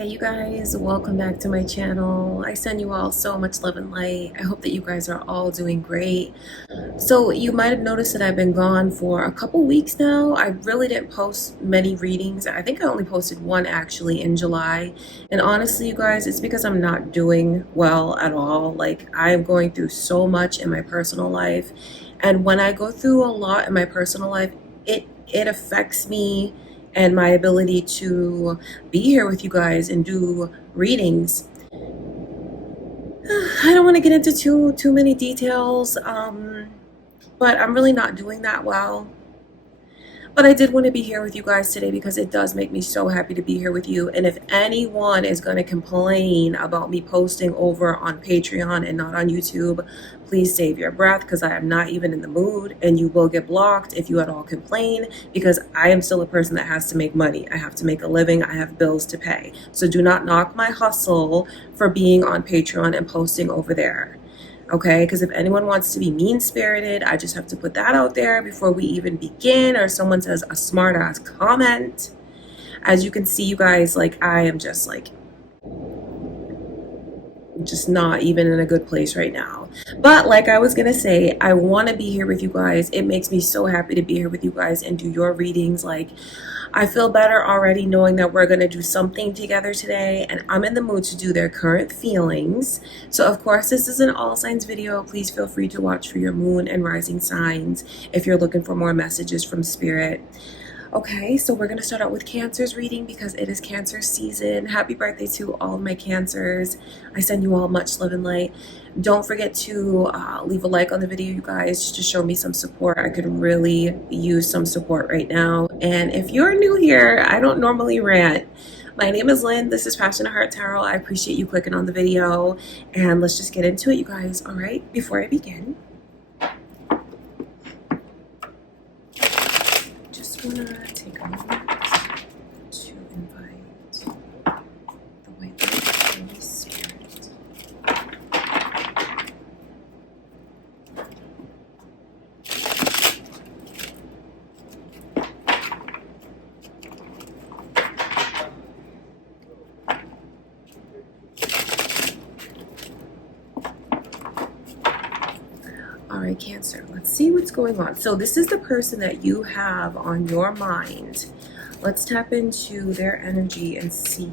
Hey you guys, welcome back to my channel. I send you all so much love and light. I hope that you guys are all doing great. So you might have noticed that I've been gone for a couple weeks now. I really didn't post many readings. I think I only posted one actually in July. And honestly, you guys, it's because I'm not doing well at all. Like, I am going through so much in my personal life. And when I go through a lot in my personal life, it affects me and my ability to be here with you guys and do readings. I don't want to get into too many details, but I'm really not doing that well. But I did want to be here with you guys today because it does make me so happy to be here with you. And if anyone is going to complain about me posting over on Patreon and not on YouTube, please save your breath, because I am not even in the mood, and you will get blocked if you at all complain, because I am still a person that has to make money. I have to make a living. I have bills to pay. So do not knock my hustle for being on Patreon and posting over there. Okay, because if anyone wants to be mean-spirited, I just have to put that out there before we even begin, or someone says a smart-ass comment. As you can see, you guys, like, I am just not even in a good place right now. But like I was gonna say, I want to be here with you guys. It makes me so happy to be here with you guys and do your readings. Like, I feel better already knowing that we're going to do something together today, and I'm in the mood to do their current feelings. So of course, this is an all signs video. Please feel free to watch for your moon and rising signs if you're looking for more messages from spirit. Okay, so we're going to start out with Cancer's reading because it is Cancer season. Happy birthday to all of my Cancers. I send you all much love and light. Don't forget to leave a like on the video, you guys, just to show me some support. I could really use some support right now. And if you're new here, I don't normally rant. My name is Lynn. This is Passionate Heart Tarot. I appreciate you clicking on the video. And let's just get into it, you guys. All right, before I begin, just want to take a moment to invite the white light of Holy Spirit. All right, Cancer, let's see what's going on. So this is the person that you have on your mind. Let's tap into their energy and see,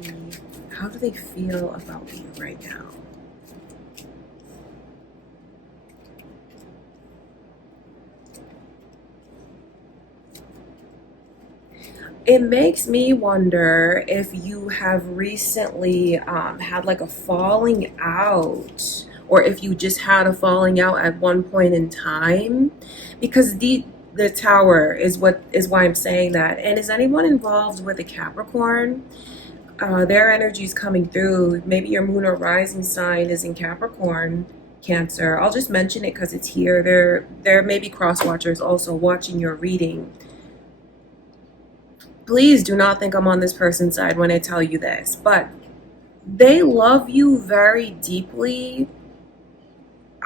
how do they feel about you right now? It makes me wonder if you have recently had like a falling out, or if you just had a falling out at one point in time, because the Tower is why I'm saying that. And is anyone involved with a Capricorn? Their energy is coming through. Maybe your moon or rising sign is in Capricorn, Cancer. I'll just mention it because it's here. There may be cross watchers also watching your reading. Please do not think I'm on this person's side when I tell you this, but they love you very deeply.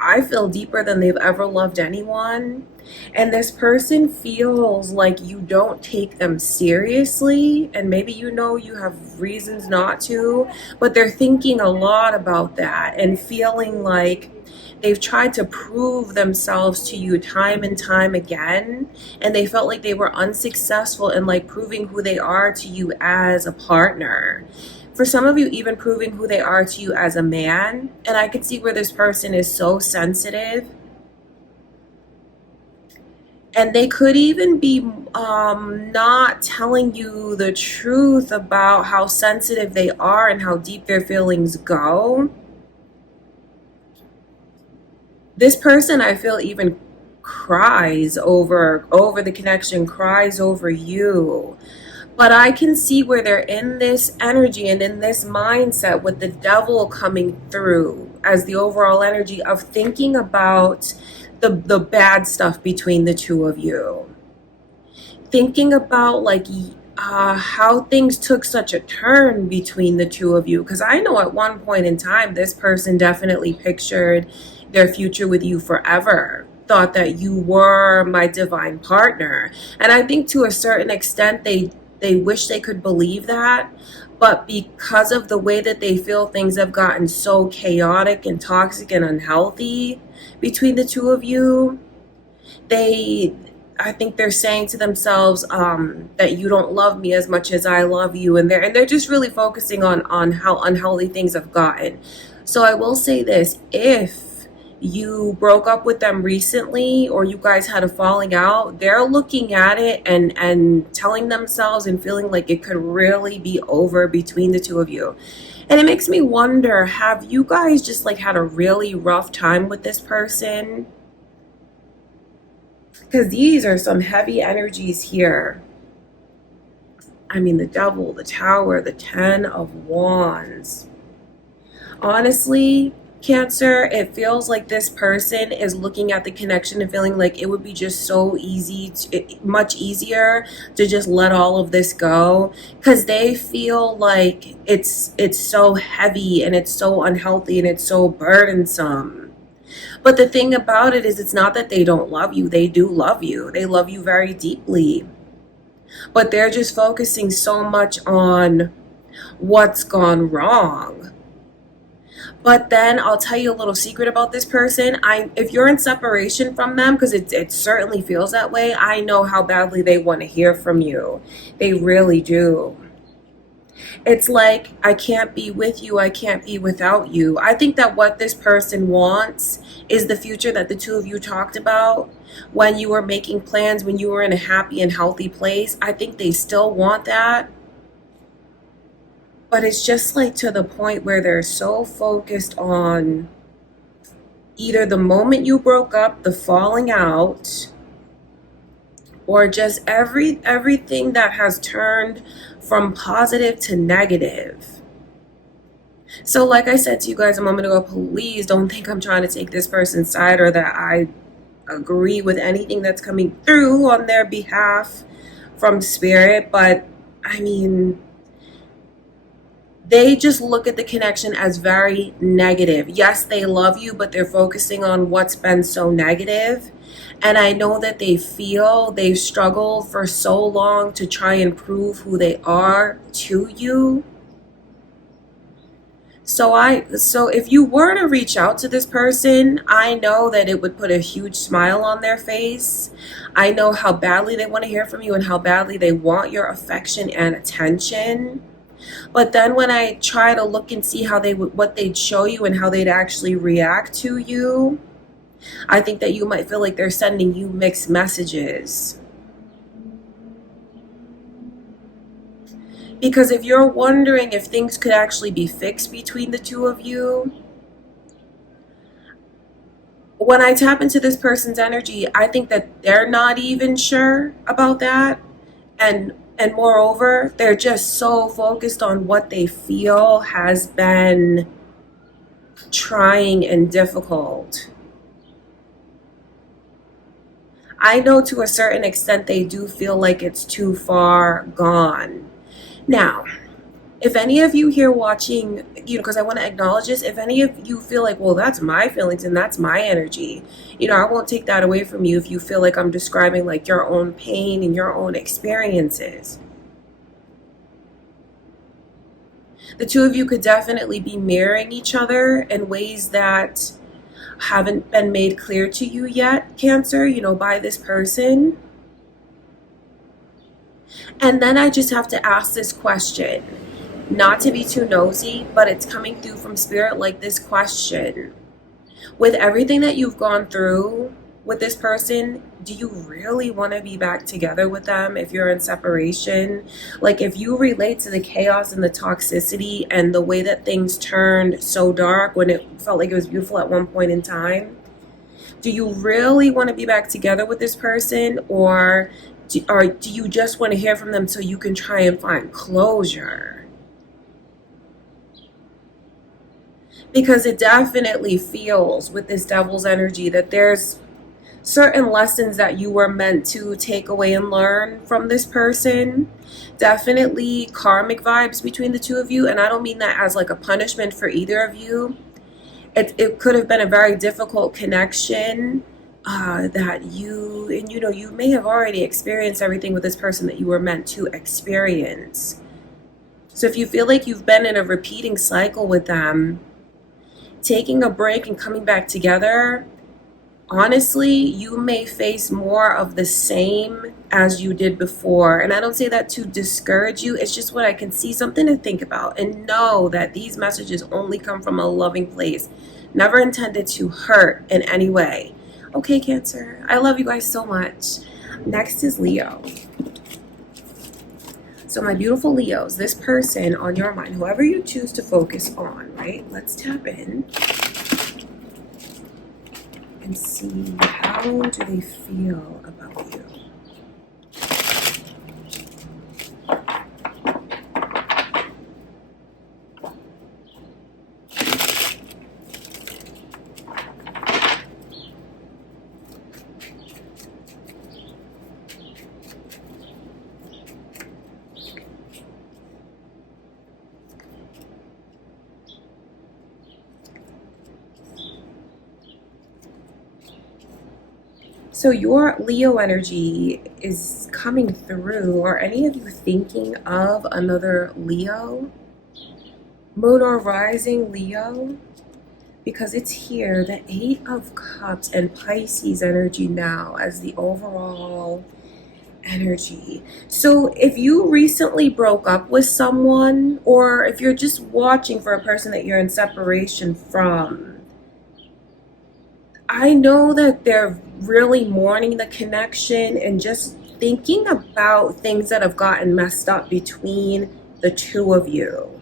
I feel deeper than they've ever loved anyone. And this person feels like you don't take them seriously. And maybe you know you have reasons not to, but they're thinking a lot about that and feeling like they've tried to prove themselves to you time and time again, and they felt like they were unsuccessful in like proving who they are to you as a partner. For some of you, even proving who they are to you as a man. And I can see where this person is so sensitive. And they could even be not telling you the truth about how sensitive they are and how deep their feelings go. This person, I feel, even cries over the connection, cries over you. But I can see where they're in this energy and in this mindset with the devil coming through as the overall energy of thinking about the bad stuff between the two of you. Thinking about like how things took such a turn between the two of you. Because I know at one point in time, this person definitely pictured their future with you forever. Thought that you were my divine partner. And I think to a certain extent, they wish they could believe that. But because of the way that they feel, things have gotten so chaotic and toxic and unhealthy between the two of you. I think they're saying to themselves that you don't love me as much as I love you, and they're just really focusing on how unhealthy things have gotten. So I will say this: if you broke up with them recently, or you guys had a falling out, they're looking at it and telling themselves and feeling like it could really be over between the two of you. And it makes me wonder, have you guys just like had a really rough time with this person? Because these are some heavy energies here. I mean, the Devil, the Tower, the Ten of Wands. Honestly, Cancer, it feels like this person is looking at the connection and feeling like it would be just so easy, much easier to just let all of this go, because they feel like it's so heavy and it's so unhealthy and it's so burdensome. But the thing about it is, it's not that they don't love you. They do love you. They love you very deeply. But they're just focusing so much on what's gone wrong. But then I'll tell you a little secret about this person. If you're in separation from them, because it certainly feels that way, I know how badly they want to hear from you. They really do. It's like, I can't be with you, I can't be without you. I think that what this person wants is the future that the two of you talked about when you were making plans, when you were in a happy and healthy place. I think they still want that. But it's just like to the point where they're so focused on either the moment you broke up, the falling out, or just everything that has turned from positive to negative. So like I said to you guys a moment ago, please don't think I'm trying to take this person's side or that I agree with anything that's coming through on their behalf from spirit. But I mean, they just look at the connection as very negative. Yes, they love you, but they're focusing on what's been so negative. And I know that they feel they've struggled for so long to try and prove who they are to you. So if you were to reach out to this person, I know that it would put a huge smile on their face. I know how badly they want to hear from you and how badly they want your affection and attention. But then when I try to look and see what they'd show you and how they'd actually react to you, I think that you might feel like they're sending you mixed messages. Because if you're wondering if things could actually be fixed between the two of you, when I tap into this person's energy, I think that they're not even sure about that. And moreover, they're just so focused on what they feel has been trying and difficult. I know to a certain extent they do feel like it's too far gone. Now, if any of you here watching, because I want to acknowledge this, if any of you feel like, well, that's my feelings and that's my energy, I won't take that away from you if you feel like I'm describing like your own pain and your own experiences. The two of you could definitely be mirroring each other in ways that haven't been made clear to you yet, Cancer, by this person. And then I just have to ask this question, not to be too nosy, but it's coming through from spirit like this question. With everything that you've gone through with this person, do you really want to be back together with them if you're in separation? Like, if you relate to the chaos and the toxicity and the way that things turned so dark when it felt like it was beautiful at one point in time, do you really want to be back together with this person, or do you just want to hear from them so you can try and find closure? Because it definitely feels with this Devil's energy that there's certain lessons that you were meant to take away and learn from this person. Definitely karmic vibes between the two of you. And I don't mean that as like a punishment for either of you. It could have been a very difficult connection that you may have already experienced everything with this person that you were meant to experience. So if you feel like you've been in a repeating cycle with them, taking a break and coming back together, honestly, you may face more of the same as you did before. And I don't say that to discourage you. It's just what I can see, something to think about. And know that these messages only come from a loving place, never intended to hurt in any way. Okay, Cancer, I love you guys so much. Next is Leo. So my beautiful Leos, this person on your mind, whoever you choose to focus on, right? Let's tap in and see, how do they feel about you? So your Leo energy is coming through. Are any of you thinking of another Leo? Moon or rising Leo? Because it's here, the 8 of Cups and Pisces energy now as the overall energy. So if you recently broke up with someone, or if you're just watching for a person that you're in separation from, I know that they're really mourning the connection and just thinking about things that have gotten messed up between the two of you.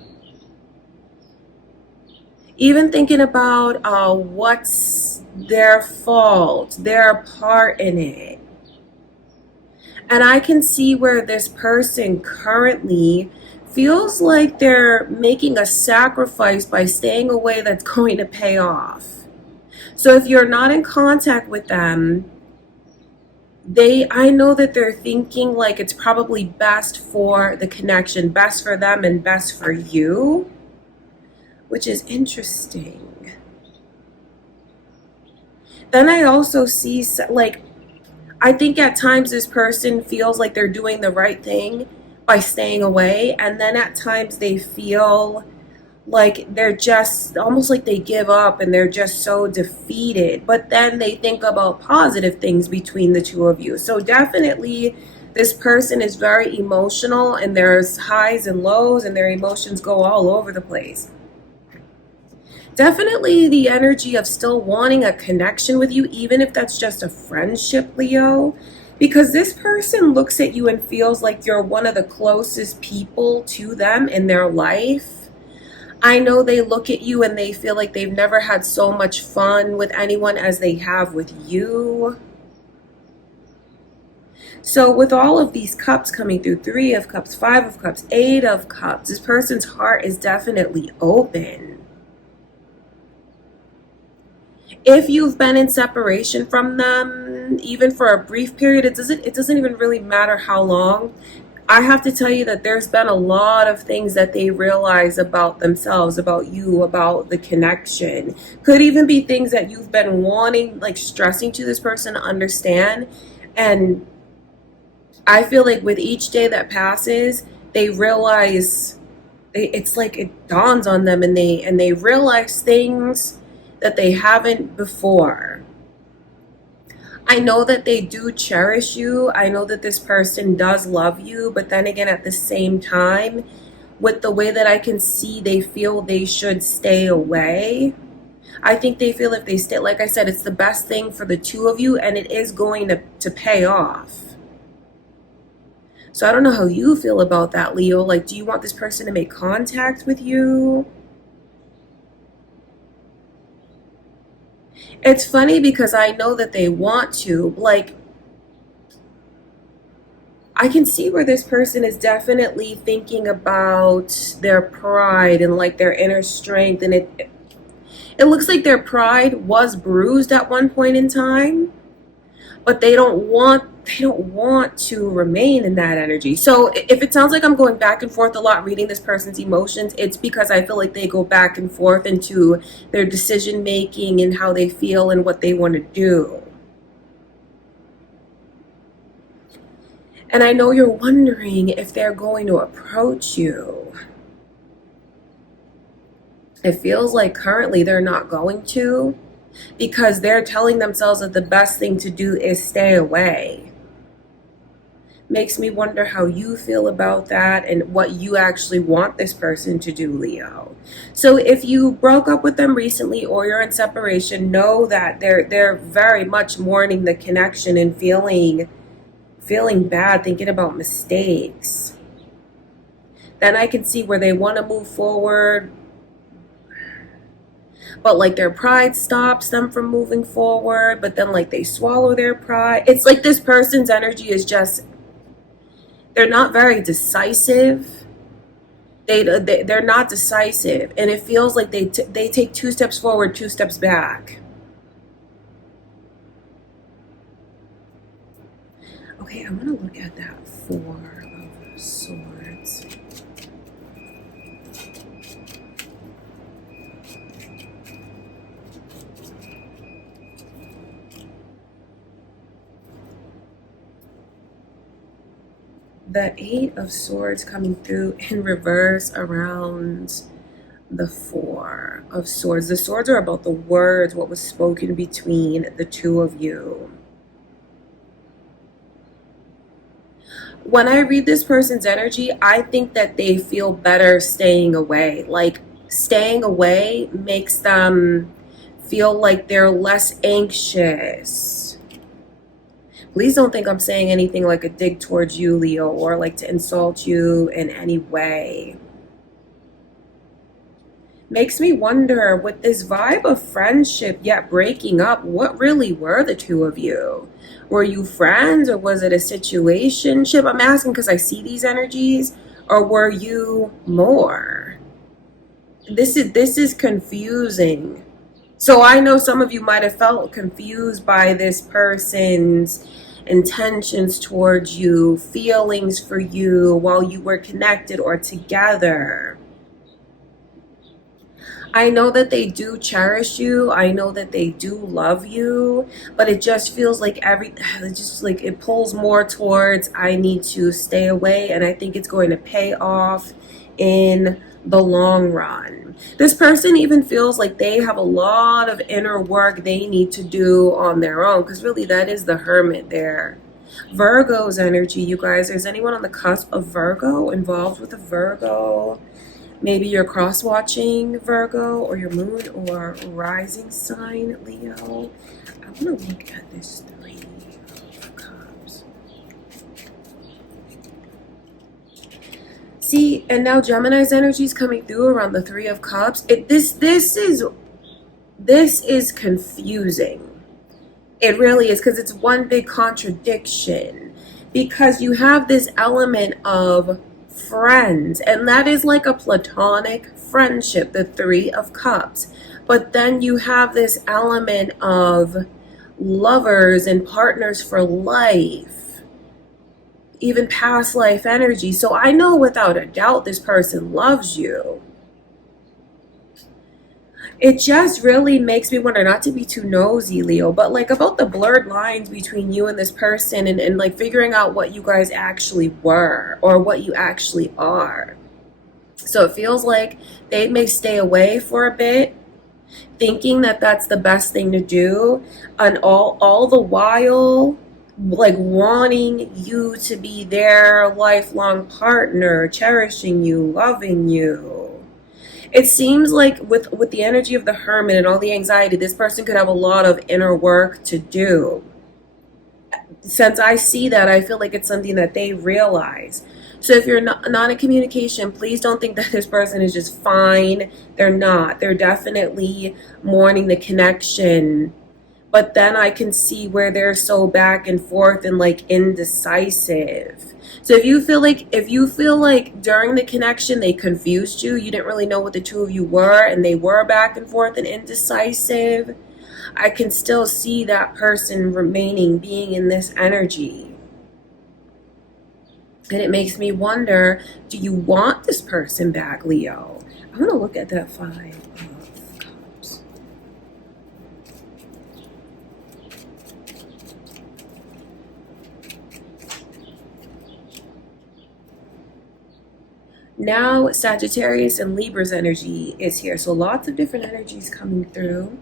Even thinking about what's their fault, their part in it. And I can see where this person currently feels like they're making a sacrifice by staying away that's going to pay off. So if you're not in contact with them, I know that they're thinking like it's probably best for the connection, best for them and best for you, which is interesting. Then I also see, like, I think at times this person feels like they're doing the right thing by staying away, and then at times they feel like they're just almost like they give up and they're just so defeated, but then they think about positive things between the two of you. So definitely this person is very emotional, and there's highs and lows, and their emotions go all over the place. Definitely the energy of still wanting a connection with you, even if that's just a friendship, Leo, because this person looks at you and feels like you're one of the closest people to them in their life. I know they look at you and they feel like they've never had so much fun with anyone as they have with you. So with all of these cups coming through, 3 of Cups, 5 of Cups, 8 of Cups, this person's heart is definitely open. If you've been in separation from them, even for a brief period, it doesn't even really matter how long. I have to tell you that there's been a lot of things that they realize about themselves, about you, about the connection. Could even be things that you've been wanting, like stressing to this person to understand. And I feel like with each day that passes, they realize, it's like it dawns on them, and they realize things that they haven't before. I know that they do cherish you. I know that this person does love you, but then again, at the same time, with the way that I can see, they feel they should stay away. I think they feel if they stay, like I said, it's the best thing for the two of you, and it is going to pay off. So I don't know how you feel about that, Leo. Like, do you want this person to make contact with you? It's funny because I know that they want to. Like, I can see where this person is definitely thinking about their pride and like their inner strength, and it looks like their pride was bruised at one point in time, but they don't want to remain in that energy. So if it sounds like I'm going back and forth a lot reading this person's emotions, it's because I feel like they go back and forth into their decision making and how they feel and what they want to do. And I know you're wondering if they're going to approach you. It feels like currently they're not going to, because they're telling themselves that the best thing to do is stay away. Makes me wonder how you feel about that and what you actually want this person to do, Leo. So if you broke up with them recently or you're in separation, know that they're very much mourning the connection and feeling bad, thinking about mistakes. Then I can see where they want to move forward, but like their pride stops them from moving forward, but then like they swallow their pride. It's like this person's energy is just, they're not very decisive. They're not decisive, and it feels like they take 2 steps forward, 2 steps back. Okay, I'm gonna look at that 4 of Swords. The 8 of Swords coming through in reverse around the 4 of Swords. The swords are about the words, what was spoken between the two of you. When I read this person's energy, I think that they feel better staying away. Like staying away makes them feel like they're less anxious. Please don't think I'm saying anything like a dig towards you, Leo, or like to insult you in any way. Makes me wonder, with this vibe of friendship yet breaking up, what really were the two of you? Were you friends, or was it a situationship? I'm asking because I see these energies. Or were you more? This is confusing. So I know some of you might have felt confused by this person's intentions towards you, feelings for you while you were connected or together. I know that they do cherish you. I know that they do love you, but it just feels like it pulls more towards I need to stay away, and I think it's going to pay off in the long run. This person even feels like they have a lot of inner work they need to do on their own, because really that is the Hermit there. Virgo's energy, you guys. Is anyone on the cusp of Virgo, involved with a Virgo? Maybe you're cross-watching Virgo, or your moon or rising sign, Leo. I'm going to look at this 3 of Cups. See, and now Gemini's energy is coming through around the 3 of Cups. This is confusing. It really is, because it's one big contradiction. Because you have this element of friends, and that is like a platonic friendship, the 3 of Cups. But then you have this element of lovers and partners for life, even past life energy. So I know without a doubt this person loves you. It just really makes me wonder, not to be too nosy, Leo, but like about the blurred lines between you and this person, and like figuring out what you guys actually were or what you actually are. So it feels like they may stay away for a bit, thinking that that's the best thing to do, and all the while like wanting you to be their lifelong partner, cherishing you, loving you. It seems like with the energy of the Hermit and all the anxiety, this person could have a lot of inner work to do. Since I see that, I feel like it's something that they realize. So if you're not in communication, please don't think that this person is just fine. They're not. They're definitely mourning the connection. But then I can see where they're so back and forth and like indecisive. So if you feel like during the connection they confused you, you didn't really know what the two of you were, and they were back and forth and indecisive, I can still see that person being in this energy. And it makes me wonder, do you want this person back, Leo? I'm going to look at that 5 of Cups. Now Sagittarius and Libra's energy is here. So lots of different energies coming through.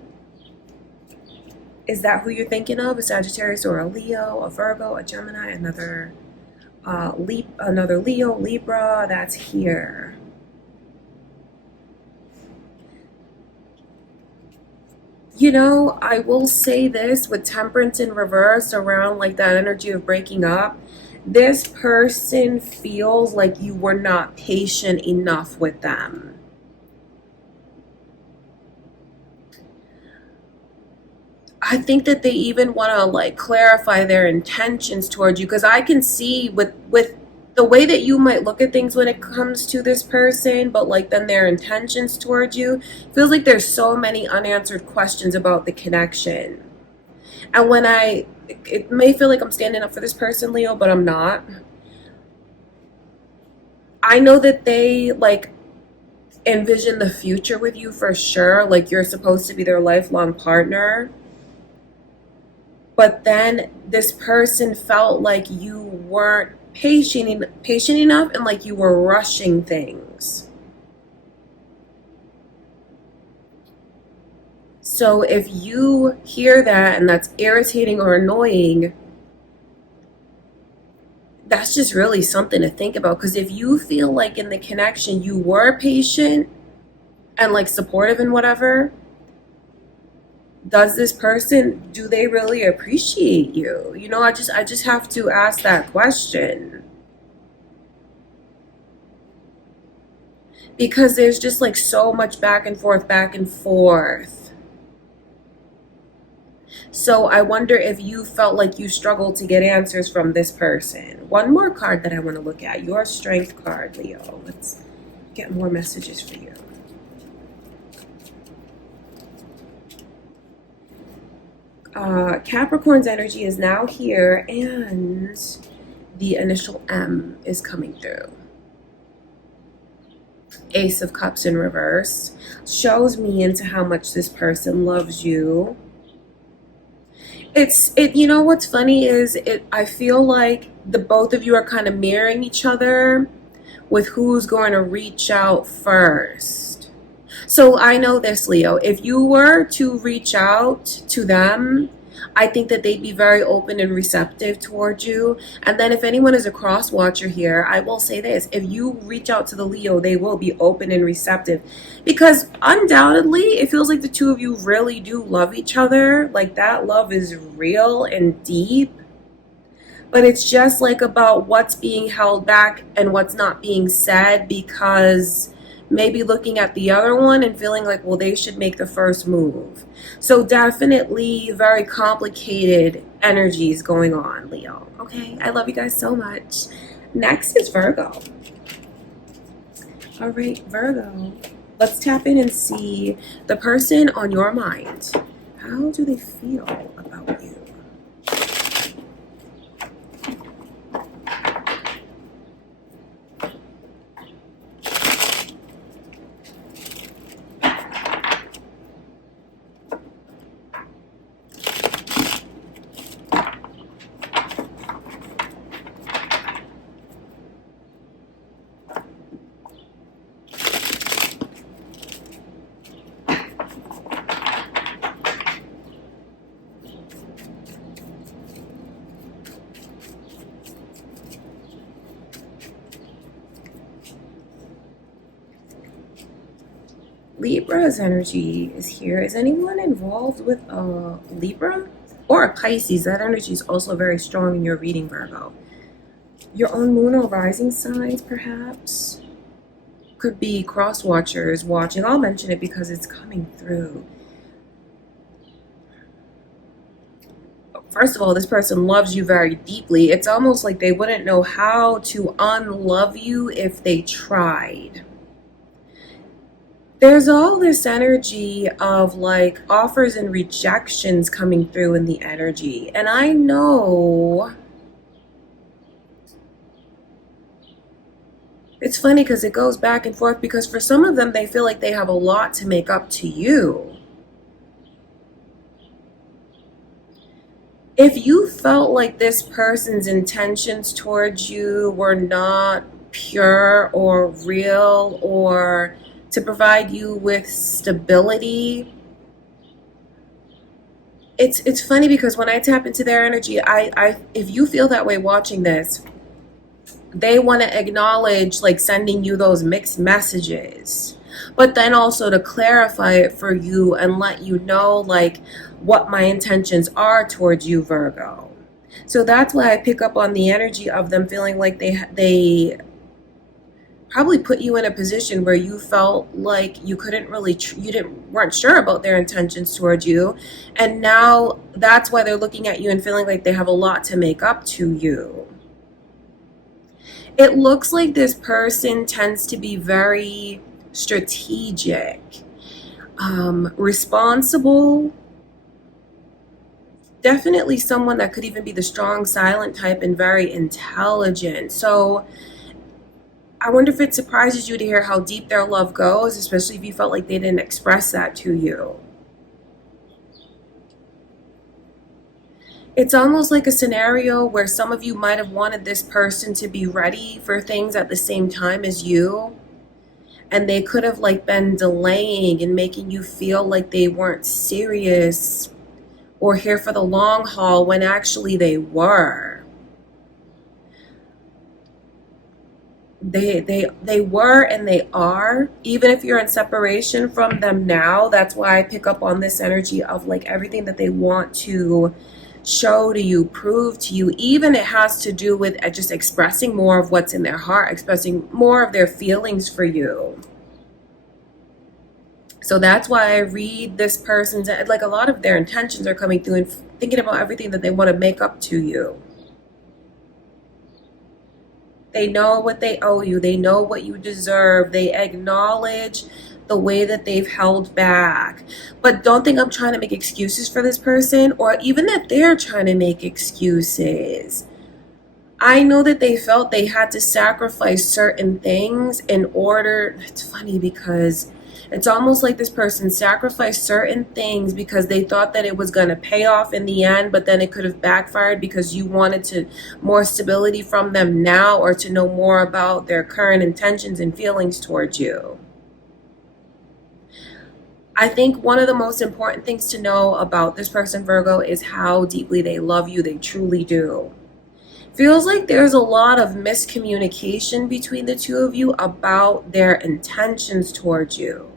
Is that who you're thinking of? A Sagittarius or a Leo, a Virgo, a Gemini, another Leo, Libra? That's here. You know, I will say this with Temperance in reverse around like that energy of breaking up. This person feels like you were not patient enough with them. I think that they even want to like clarify their intentions towards you, because I can see with the way that you might look at things when it comes to this person, but like then their intentions towards you, feels like there's so many unanswered questions about the connection. And when it may feel like I'm standing up for this person, Leo, but I'm not. I know that they like envision the future with you for sure. Like you're supposed to be their lifelong partner. But then this person felt like you weren't patient enough, and like you were rushing things. So if you hear that and that's irritating or annoying, that's just really something to think about. Because if you feel like in the connection you were patient and like supportive and whatever, does this person, do they really appreciate you? You know, I just have to ask that question. Because there's just like so much back and forth, back and forth. So I wonder if you felt like you struggled to get answers from this person. One more card that I want to look at, your Strength card, Leo. Let's get more messages for you. Capricorn's energy is now here, and the initial M is coming through. Ace of Cups in reverse shows me into how much this person loves you. You know what's funny is I feel like the both of you are kind of mirroring each other with who's going to reach out first. So I know this, Leo, if you were to reach out to them, I think that they'd be very open and receptive towards you. And then if anyone is a cross watcher here, I will say this: if you reach out to the Leo, they will be open and receptive, because undoubtedly it feels like the two of you really do love each other. Like that love is real and deep. But it's just like about what's being held back and what's not being said, because maybe looking at the other one and feeling like, well, they should make the first move. So definitely very complicated energies going on, Leo. Okay, I love you guys so much. Next is Virgo. All right, Virgo. Let's tap in and see the person on your mind. How do they feel about you? Libra's energy is here. Is anyone involved with a Libra or a Pisces? That energy is also very strong in your reading, Virgo. Your own moon or rising signs, perhaps. Could be cross watchers watching. I'll mention it because it's coming through. First of all, this person loves you very deeply. It's almost like they wouldn't know how to unlove you if they tried. There's all this energy of like offers and rejections coming through in the energy. And I know it's funny because it goes back and forth, because for some of them, they feel like they have a lot to make up to you. If you felt like this person's intentions towards you were not pure or real, or to provide you with stability. It's funny because when I tap into their energy, I if you feel that way watching this, they want to acknowledge like sending you those mixed messages, but then also to clarify it for you and let you know like what my intentions are towards you, Virgo. So that's why I pick up on the energy of them feeling like they probably put you in a position where you felt like you couldn't really weren't sure about their intentions towards you, and now that's why they're looking at you and feeling like they have a lot to make up to you. It looks like this person tends to be very strategic, responsible, definitely someone that could even be the strong silent type, and very intelligent. So I wonder if it surprises you to hear how deep their love goes, especially if you felt like they didn't express that to you. It's almost like a scenario where some of you might have wanted this person to be ready for things at the same time as you, and they could have like been delaying and making you feel like they weren't serious or here for the long haul when actually they were. They were and they are, even if you're in separation from them now. That's why I pick up on this energy of like everything that they want to show to you, prove to you, even it has to do with just expressing more of what's in their heart, expressing more of their feelings for you. So that's why I read this person's, like a lot of their intentions are coming through and thinking about everything that they want to make up to you. They know what they owe you. They know what you deserve. They acknowledge the way that they've held back. But don't think I'm trying to make excuses for this person, or even that they're trying to make excuses. I know that they felt they had to sacrifice certain things in order. It's funny because it's almost like this person sacrificed certain things because they thought that it was going to pay off in the end, but then it could have backfired because you wanted more stability from them now, or to know more about their current intentions and feelings towards you. I think one of the most important things to know about this person, Virgo, is how deeply they love you. They truly do. Feels like there's a lot of miscommunication between the two of you about their intentions towards you.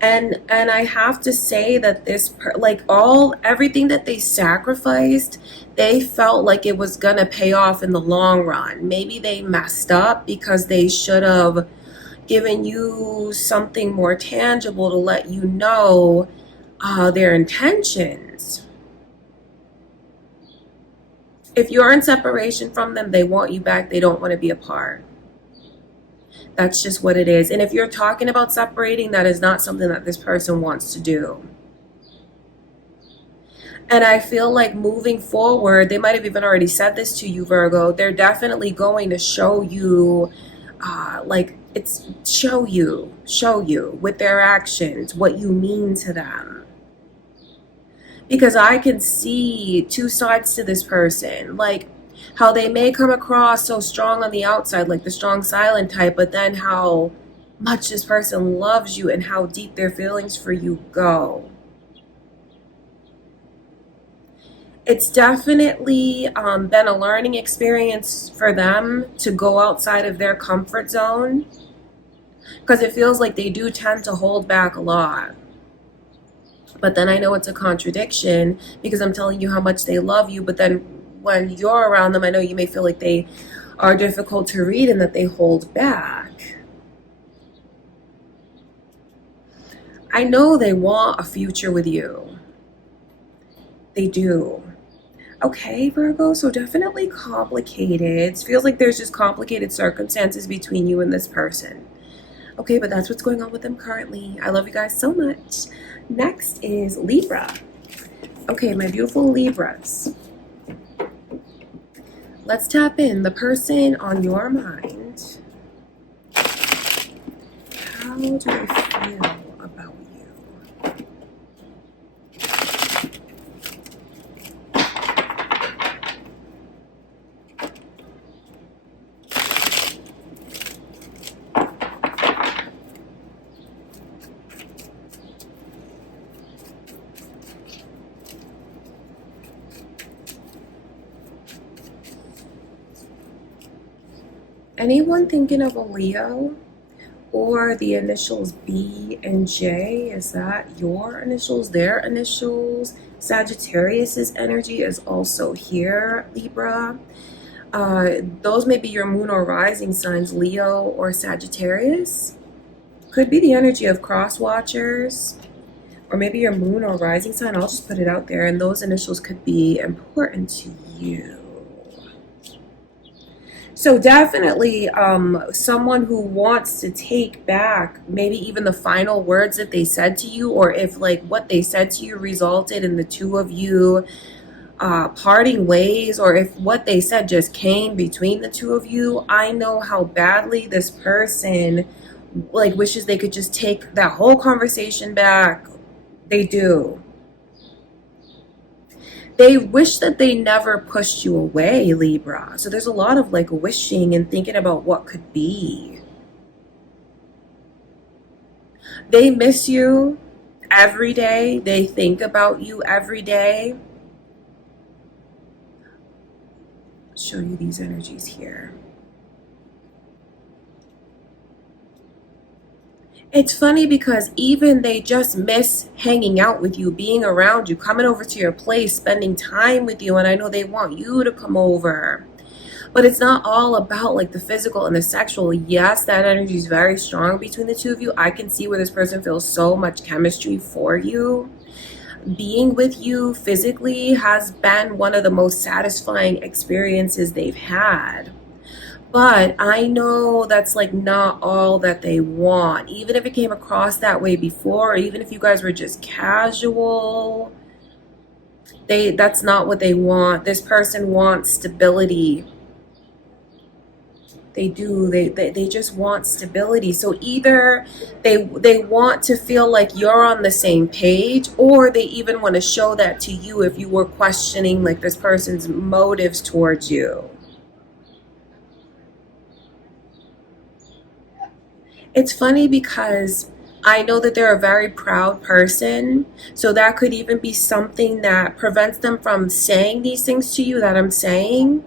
And I have to say that this, like everything that they sacrificed, they felt like it was gonna pay off in the long run. Maybe they messed up because they should have given you something more tangible to let you know their intentions. If you're in separation from them, they want you back. They don't want to be apart. That's just what it is. And if you're talking about separating, that is not something that this person wants to do. And I feel like moving forward, they might have even already said this to you, Virgo. They're definitely going to show you, show you with their actions what you mean to them. Because I can see two sides to this person, like how they may come across so strong on the outside, like the strong silent type, but then how much this person loves you and how deep their feelings for you go. It's definitely been a learning experience for them to go outside of their comfort zone, because it feels like they do tend to hold back a lot. But then I know it's a contradiction because I'm telling you how much they love you, but then when you're around them, I know you may feel like they are difficult to read and that they hold back. I know they want a future with you. They do. Okay, Virgo, so definitely complicated. It feels like there's just complicated circumstances between you and this person. Okay, but that's what's going on with them currently. I love you guys so much. Next is Libra. Okay, my beautiful Libras. Let's tap in the person on your mind. How do they feel about you? Anyone thinking of a Leo or the initials B and J? Is that your initials, their initials? Sagittarius's energy is also here, Libra. Those may be your moon or rising signs, Leo or Sagittarius. Could be the energy of cross watchers, or maybe your moon or rising sign. I'll just put it out there, and those initials could be important to you. So definitely someone who wants to take back maybe even the final words that they said to you, or if like what they said to you resulted in the two of you parting ways, or if what they said just came between the two of you. I know how badly this person like wishes they could just take that whole conversation back. They do. They wish that they never pushed you away, Libra. So there's a lot of like wishing and thinking about what could be. They miss you every day. They think about you every day. I'll show you these energies here. It's funny because even they just miss hanging out with you, being around you, coming over to your place, spending time with you. And I know they want you to come over. But it's not all about like the physical and the sexual. Yes, that energy is very strong between the two of you. I can see where this person feels so much chemistry for you. Being with you physically has been one of the most satisfying experiences they've had. But I know that's like not all that they want. Even if it came across that way before, or even if you guys were just casual, that's not what they want. This person wants stability. They do. They just want stability. So either they want to feel like you're on the same page, or they even want to show that to you if you were questioning like this person's motives towards you. It's funny because I know that they're a very proud person. So that could even be something that prevents them from saying these things to you that I'm saying.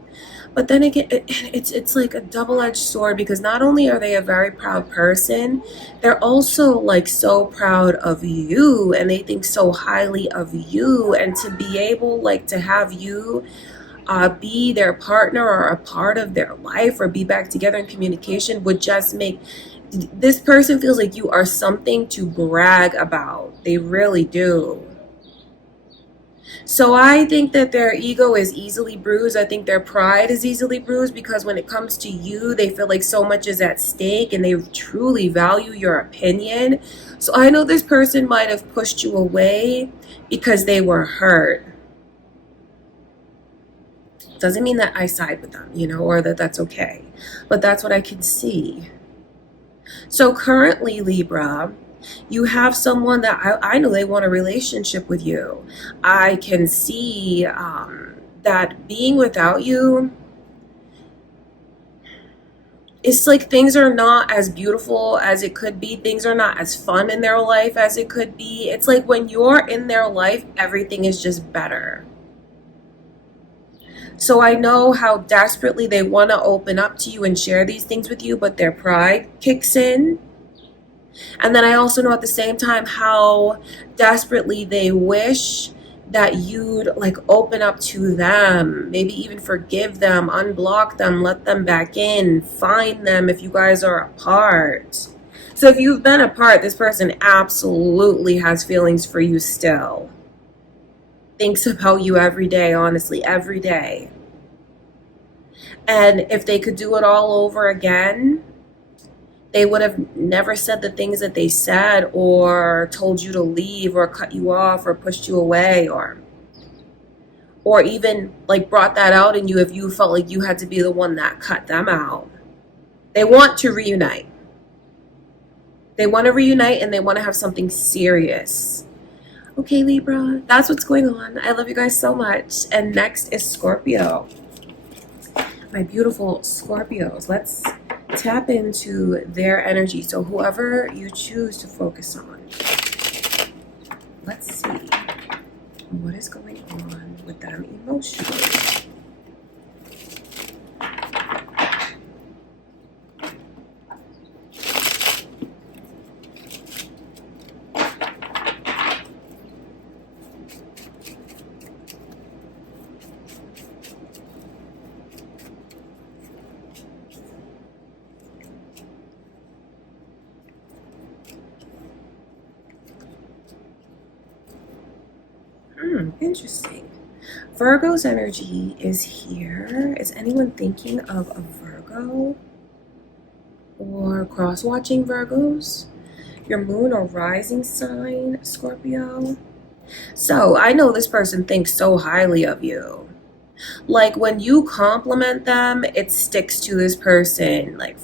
But then again, it's like a double-edged sword, because not only are they a very proud person, they're also like so proud of you, and they think so highly of you. And to be able like to have you be their partner or a part of their life, or be back together in communication, would just make this person feels like you are something to brag about. They really do. So I think that their ego is easily bruised. I think their pride is easily bruised, because when it comes to you, they feel like so much is at stake and they truly value your opinion. So I know this person might have pushed you away because they were hurt. Doesn't mean that I side with them, or that that's okay. But that's what I can see. So currently, Libra, you have someone that I know they want a relationship with you. I can see that being without you, it's like things are not as beautiful as it could be. Things are not as fun in their life as it could be. It's like when you're in their life, everything is just better. So I know how desperately they want to open up to you and share these things with you, but their pride kicks in. And then I also know at the same time how desperately they wish that you'd like open up to them, maybe even forgive them, unblock them, let them back in, find them if you guys are apart. So if you've been apart, this person absolutely has feelings for you still. Thinks about you every day, honestly, every day. And if they could do it all over again, they would have never said the things that they said, or told you to leave, or cut you off, or pushed you away, or even like brought that out in you if you felt like you had to be the one that cut them out. They want to reunite. They want to reunite, and they want to have something serious. Okay, Libra, that's what's going on. I love you guys so much. And next is Scorpio. My beautiful Scorpios. Let's tap into their energy. So whoever you choose to focus on, let's see what is going on with them emotionally. Interesting. Virgo's energy is here. Is anyone thinking of a Virgo or cross-watching Virgos? Your moon or rising sign, Scorpio. So I know this person thinks so highly of you. Like when you compliment them, it sticks to this person. Like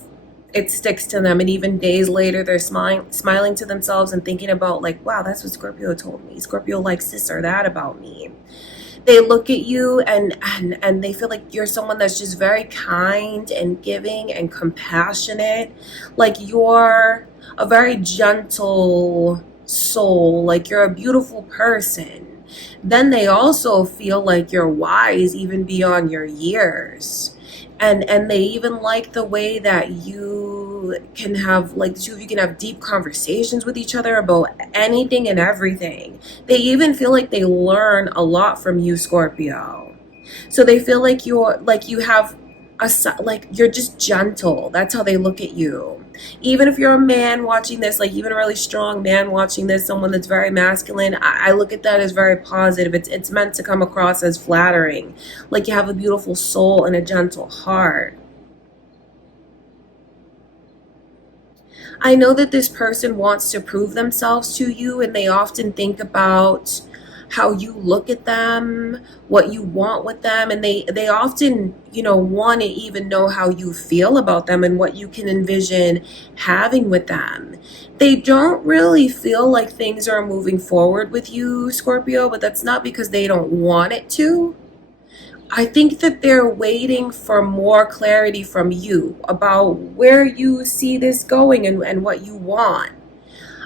it sticks to them, and even days later they're smiling to themselves and thinking about like, wow, that's what Scorpio told me. Scorpio likes this or that about me. They look at you and they feel like you're someone that's just very kind and giving and compassionate. Like you're a very gentle soul, like you're a beautiful person. Then they also feel like you're wise even beyond your years. And they even like the way that you can have, like the two of you can have deep conversations with each other about anything and everything. They even feel like they learn a lot from you, Scorpio. So they feel like you have like you're just gentle. That's how they look at you. Even if you're a man watching this, like even a really strong man watching this, someone that's very masculine, I look at that as very positive. It's meant to come across as flattering, like you have a beautiful soul and a gentle heart. I know that this person wants to prove themselves to you, and they often think about how you look at them, what you want with them, and they often, want to even know how you feel about them and what you can envision having with them. They don't really feel like things are moving forward with you, Scorpio, but that's not because they don't want it to. I think that they're waiting for more clarity from you about where you see this going and what you want.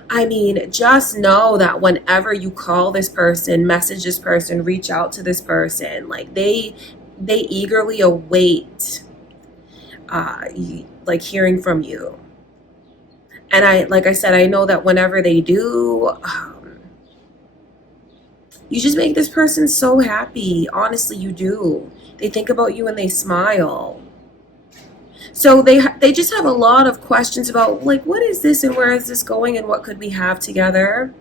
I mean, just know that whenever you call this person, message this person, reach out to this person, like they eagerly await like hearing from you. And like I said, I know that whenever they do, you just make this person so happy. Honestly, you do. They think about you and they smile. So they just have a lot of questions about like, what is this and where is this going and what could we have together?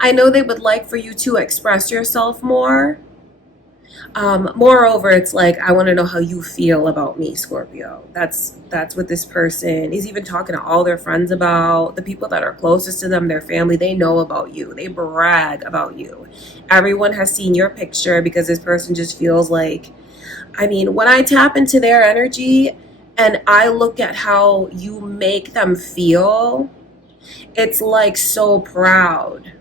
I know they would like for you to express yourself more. Moreover, it's like, I want to know how you feel about me, Scorpio. That's what this person is even talking to all their friends about. The people that are closest to them, their family, they know about you. They brag about you. Everyone has seen your picture because this person just feels like, I mean, when I tap into their energy and I look at how you make them feel, it's like so proud.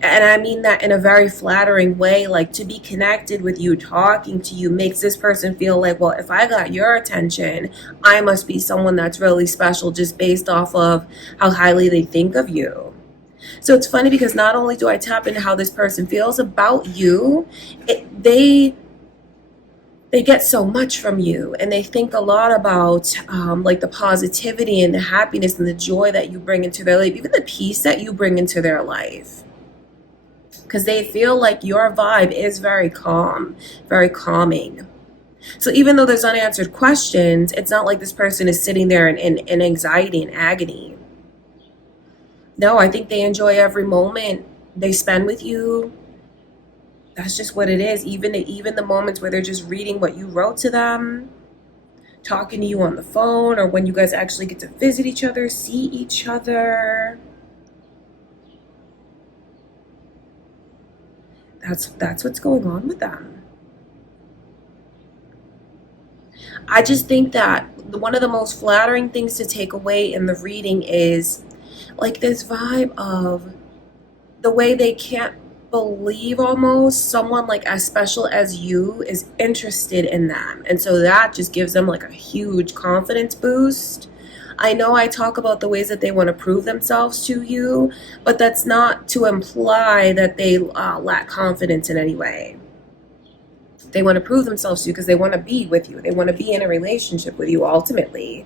And I mean that in a very flattering way. Like to be connected with you, talking to you makes this person feel like, well, if I got your attention, I must be someone that's really special just based off of how highly they think of you. So it's funny because not only do I tap into how this person feels about you, they get so much from you, and they think a lot about like the positivity and the happiness and the joy that you bring into their life, even the peace that you bring into their life, because they feel like your vibe is very calm, very calming. So even though there's unanswered questions, it's not like this person is sitting there in anxiety and agony. No, I think they enjoy every moment they spend with you. That's just what it is. Even the moments where they're just reading what you wrote to them, talking to you on the phone, or when you guys actually get to visit each other, see each other. That's what's going on with them. I just think that one of the most flattering things to take away in the reading is like this vibe of the way they can't believe almost someone like as special as you is interested in them. And so that just gives them like a huge confidence boost. I know I talk about the ways that they want to prove themselves to you, but that's not to imply that they lack confidence in any way. They want to prove themselves to you because they want to be with you. They want to be in a relationship with you ultimately.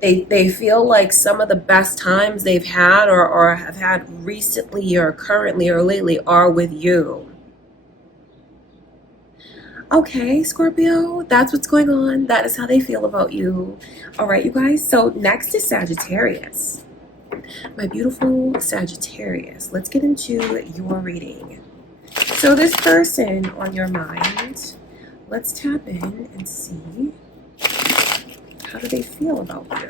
They feel like some of the best times they've had or have had recently or currently or lately are with you. Okay, Scorpio, that's what's going on. That is how they feel about you. All right, you guys. So next is Sagittarius. My beautiful Sagittarius. Let's get into your reading. So this person on your mind, let's tap in and see, how do they feel about you?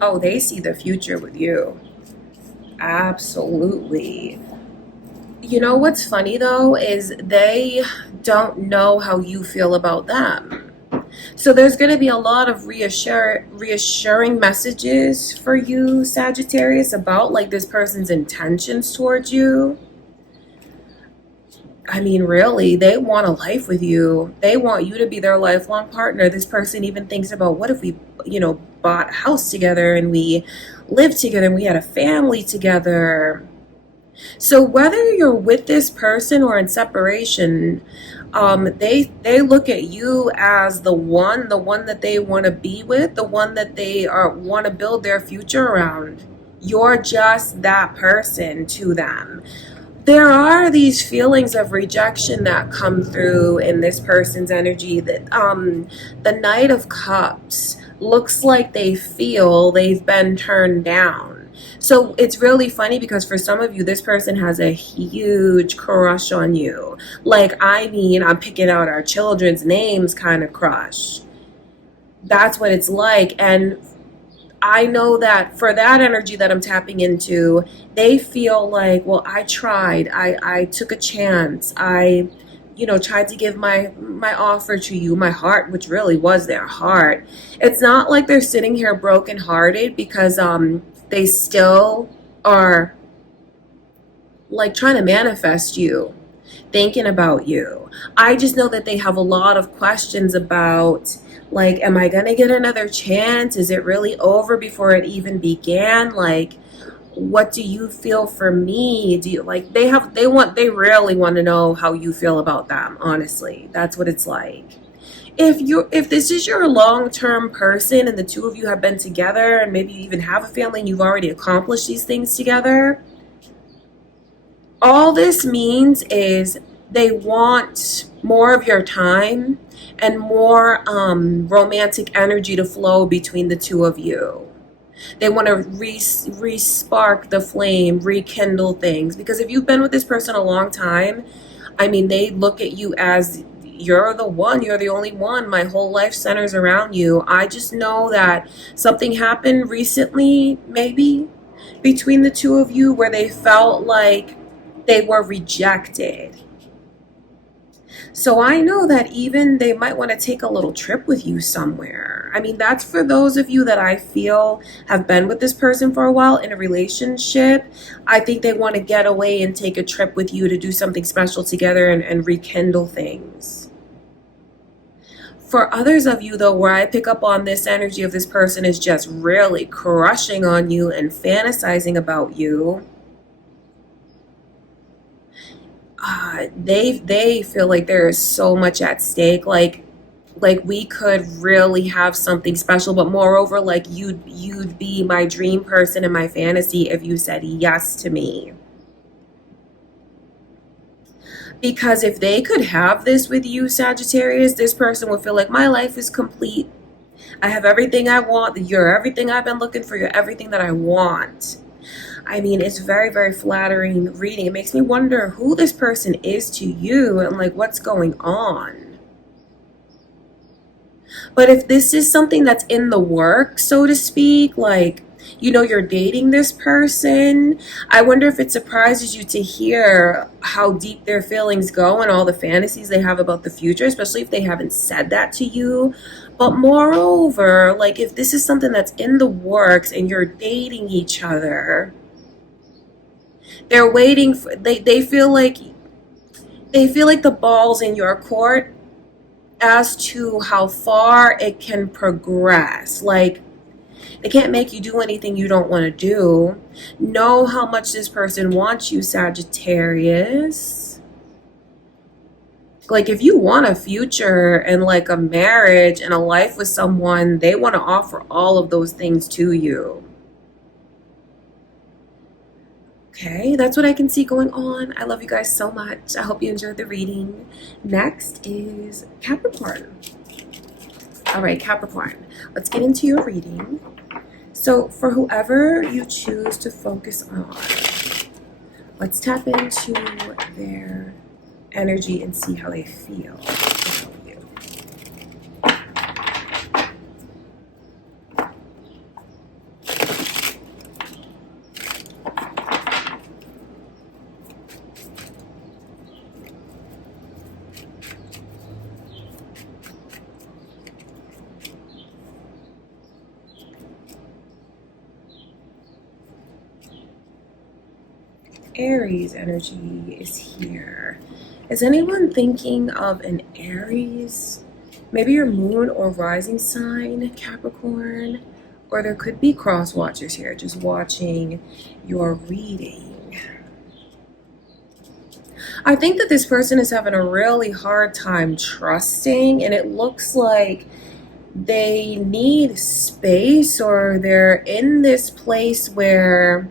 Oh, they see the future with you. Absolutely. You know what's funny though is they don't know how you feel about them. So there's going to be a lot of reassuring messages for you, Sagittarius, about like this person's intentions towards you. I mean, really, they want a life with you. They want you to be their lifelong partner. This person even thinks about, what if we, bought a house together and we lived together and we had a family together. So whether you're with this person or in separation, they look at you as the one that they want to be with, the one that they want to build their future around. You're just that person to them. There are these feelings of rejection that come through in this person's energy. That the Knight of Cups looks like they feel they've been turned down. So it's really funny because for some of you, this person has a huge crush on you. Like, I mean, I'm picking out our children's names kind of crush. That's what it's like. And I know that for that energy that I'm tapping into, they feel like, well, I tried. I took a chance. I, tried to give my offer to you, my heart, which really was their heart. It's not like they're sitting here brokenhearted because they still are like trying to manifest you, thinking about you. I just know that they have a lot of questions about, like, am I gonna get another chance? Is it really over before it even began? Like, what do you feel for me? Do you like, they really want to know how you feel about them, honestly. That's what it's like. If this is your long-term person and the two of you have been together and maybe you even have a family and you've already accomplished these things together, all this means is they want more of your time and more romantic energy to flow between the two of you. They want to re-spark the flame, rekindle things. Because if you've been with this person a long time, I mean, they look at you as, you're the one, you're the only one. My whole life centers around you. I just know that something happened recently, maybe, between the two of you where they felt like they were rejected. So I know that even they might want to take a little trip with you somewhere. I mean, that's for those of you that I feel have been with this person for a while in a relationship. I think they want to get away and take a trip with you to do something special together and rekindle things. For others of you, though, where I pick up on this energy of this person is just really crushing on you and fantasizing about you, they feel like there is so much at stake. Like we could really have something special, but moreover, like you'd be my dream person in my fantasy if you said yes to me. Because if they could have this with you, Sagittarius, this person would feel like my life is complete. I have everything I want. You're everything I've been looking for. You're everything that I want. I mean, it's very, very flattering reading. It makes me wonder who this person is to you and like what's going on. But if this is something that's in the work, so to speak, like, you're dating this person, I wonder if it surprises you to hear how deep their feelings go and all the fantasies they have about the future, especially if they haven't said that to you. But moreover, like if this is something that's in the works and you're dating each other, they're waiting for, they feel like the ball's in your court as to how far it can progress. Like, they can't make you do anything you don't want to do. Know how much this person wants you, Sagittarius. Like if you want a future and like a marriage and a life with someone, they want to offer all of those things to you. Okay, that's what I can see going on. I love you guys so much. I hope you enjoyed the reading. Next is Capricorn. All right, Capricorn, let's get into your reading. So for whoever you choose to focus on, let's tap into their energy and see how they feel about you. Aries energy is here. Is anyone thinking of an Aries? Maybe your moon or rising sign, Capricorn? Or there could be cross watchers here just watching your reading. I think that this person is having a really hard time trusting, and it looks like they need space, or they're in this place where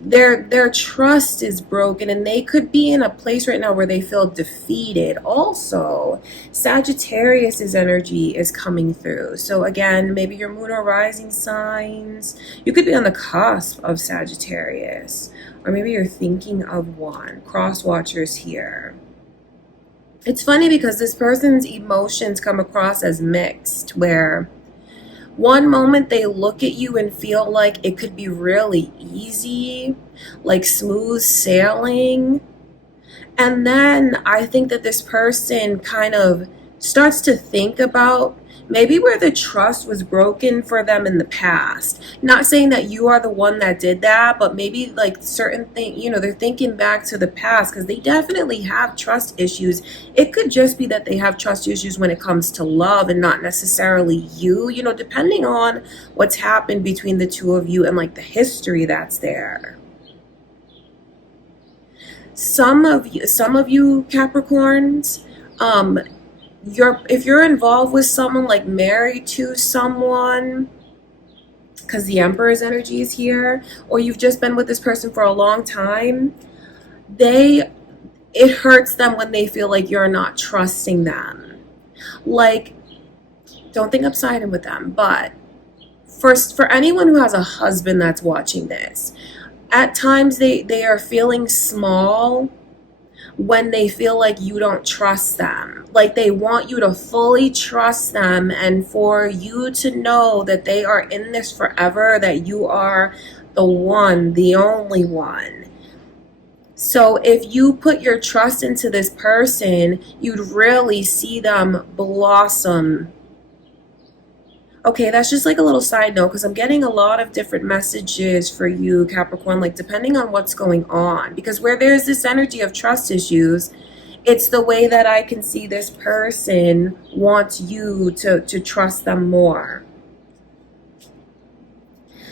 their trust is broken, and they could be in a place right now where they feel defeated. Also, Sagittarius's energy is coming through. So again, maybe your moon or rising signs, you could be on the cusp of Sagittarius, or maybe you're thinking of one. Cross watchers here. It's funny because this person's emotions come across as mixed, where one moment they look at you and feel like it could be really easy, like smooth sailing. And then I think that this person kind of starts to think about maybe where the trust was broken for them in the past. Not saying that you are the one that did that, but maybe like certain things, they're thinking back to the past because they definitely have trust issues. It could just be that they have trust issues when it comes to love and not necessarily you, depending on what's happened between the two of you and like the history that's there. Some of you Capricorns, if you're involved with someone, like married to someone, because the Emperor's energy is here, or you've just been with this person for a long time, it hurts them when they feel like you're not trusting them. Like, don't think upside in with them, but for anyone who has a husband that's watching this, at times they are feeling small when they feel like you don't trust them. Like they want you to fully trust them, and for you to know that they are in this forever, that you are the one, the only one. So if you put your trust into this person, you'd really see them blossom. Okay, that's just like a little side note, because I'm getting a lot of different messages for you, Capricorn, like depending on what's going on. Because where there's this energy of trust issues, it's the way that I can see this person wants you to trust them more.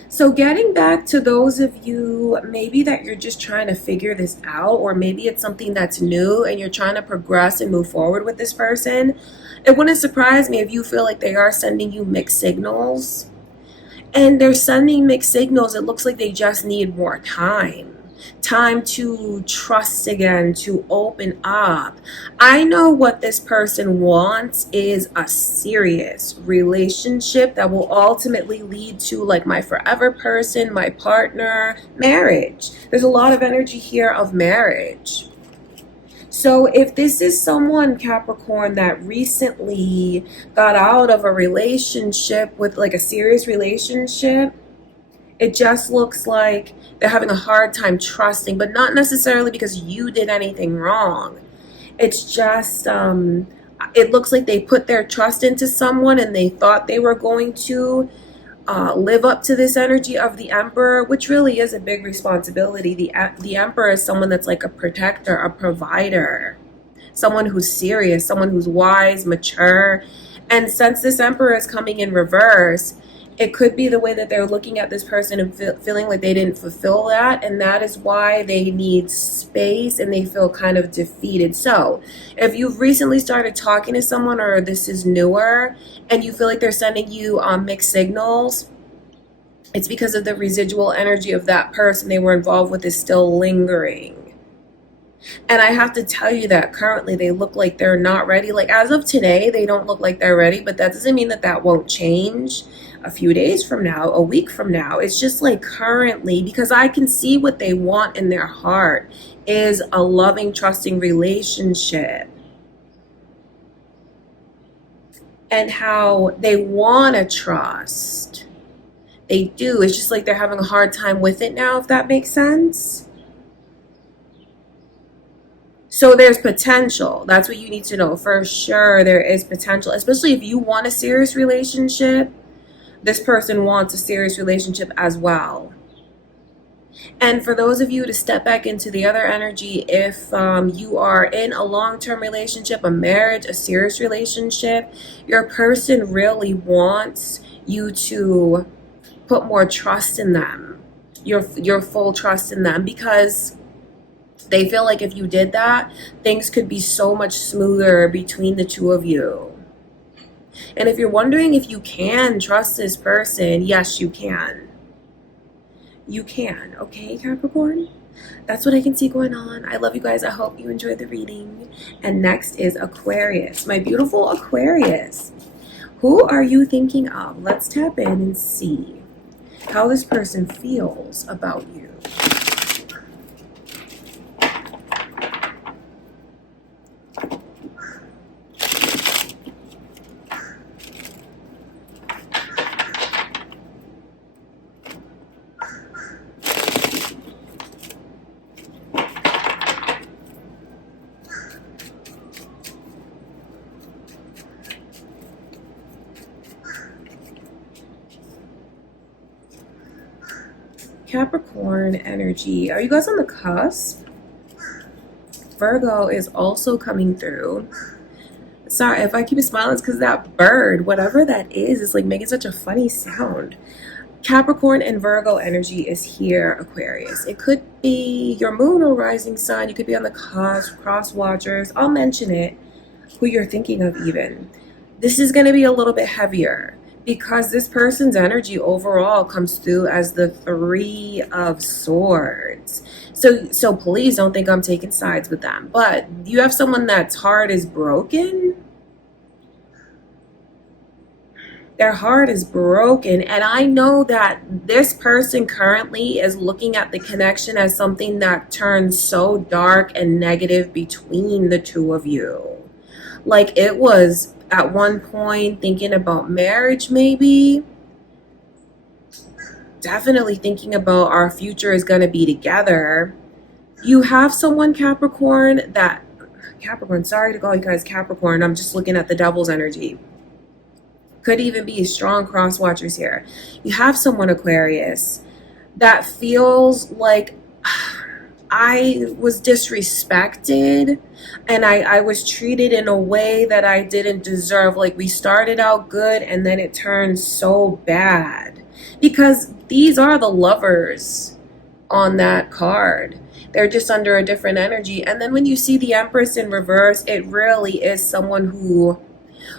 So getting back to those of you, maybe that you're just trying to figure this out, or maybe it's something that's new and you're trying to progress and move forward with this person. It wouldn't surprise me if you feel like they are sending you mixed signals. And they're sending mixed signals. It looks like they just need more time. Time to trust again, to open up. I know what this person wants is a serious relationship that will ultimately lead to like my forever person, my partner, marriage. There's a lot of energy here of marriage. So if this is someone, Capricorn, that recently got out of a relationship with like a serious relationship, it just looks like they're having a hard time trusting, but not necessarily because you did anything wrong. It's just, it looks like they put their trust into someone and they thought they were going to live up to this energy of the Emperor, which really is a big responsibility. The Emperor is someone that's like a protector, a provider, someone who's serious, someone who's wise, mature. And since this Emperor is coming in reverse, It could be the way that they're looking at this person and feeling like they didn't fulfill that, and that is why they need space and they feel kind of defeated. So if you've recently started talking to someone, or this is newer, and you feel like they're sending you mixed signals, it's because of the residual energy of that person they were involved with is still lingering. And I have to tell you that currently they look like they're not ready. Like as of today, they don't look like they're ready, but that doesn't mean that that won't change a few days from now, a week from now. It's just like currently, because I can see what they want in their heart is a loving, trusting relationship. And how they want to trust. They do. It's just like they're having a hard time with it now, if that makes sense. So there's potential. That's what you need to know. For sure, there is potential, especially if you want a serious relationship. This person wants a serious relationship as well. And for those of you to step back into the other energy, if you are in a long-term relationship, a marriage, a serious relationship, your person really wants you to put more trust in them, your full trust in them, because they feel like if you did that, things could be so much smoother between the two of you. And if you're wondering if you can trust this person, yes, you can. You can, okay, Capricorn? That's what I can see going on. I love you guys. I hope you enjoyed the reading. And next is Aquarius. My beautiful Aquarius. Who are you thinking of? Let's tap in and see how this person feels about you. Capricorn energy. Are you guys on the cusp? Virgo is also coming through. Sorry if I keep smiling, it's because that bird, whatever that is like making such a funny sound. Capricorn and Virgo energy is here, Aquarius. It could be your moon or rising sign. You could be on the cusp, cross watchers. I'll mention it, who you're thinking of even. This is going to be a little bit heavier, because this person's energy overall comes through as the Three of Swords. So please don't think I'm taking sides with them. But you have someone that's heart is broken. Their heart is broken. And I know that this person currently is looking at the connection as something that turns so dark and negative between the two of you. Like it was at one point thinking about marriage, maybe. Definitely thinking about our future is going to be together. You have someone, Capricorn, sorry to call you guys Capricorn. I'm just looking at the devil's energy. Could even be strong cross watchers here. You have someone, Aquarius, that feels like I was disrespected and I was treated in a way that I didn't deserve. Like we started out good and then it turned so bad, because these are the lovers on that card. They're just under a different energy. And then when you see the Empress in reverse, it really is someone who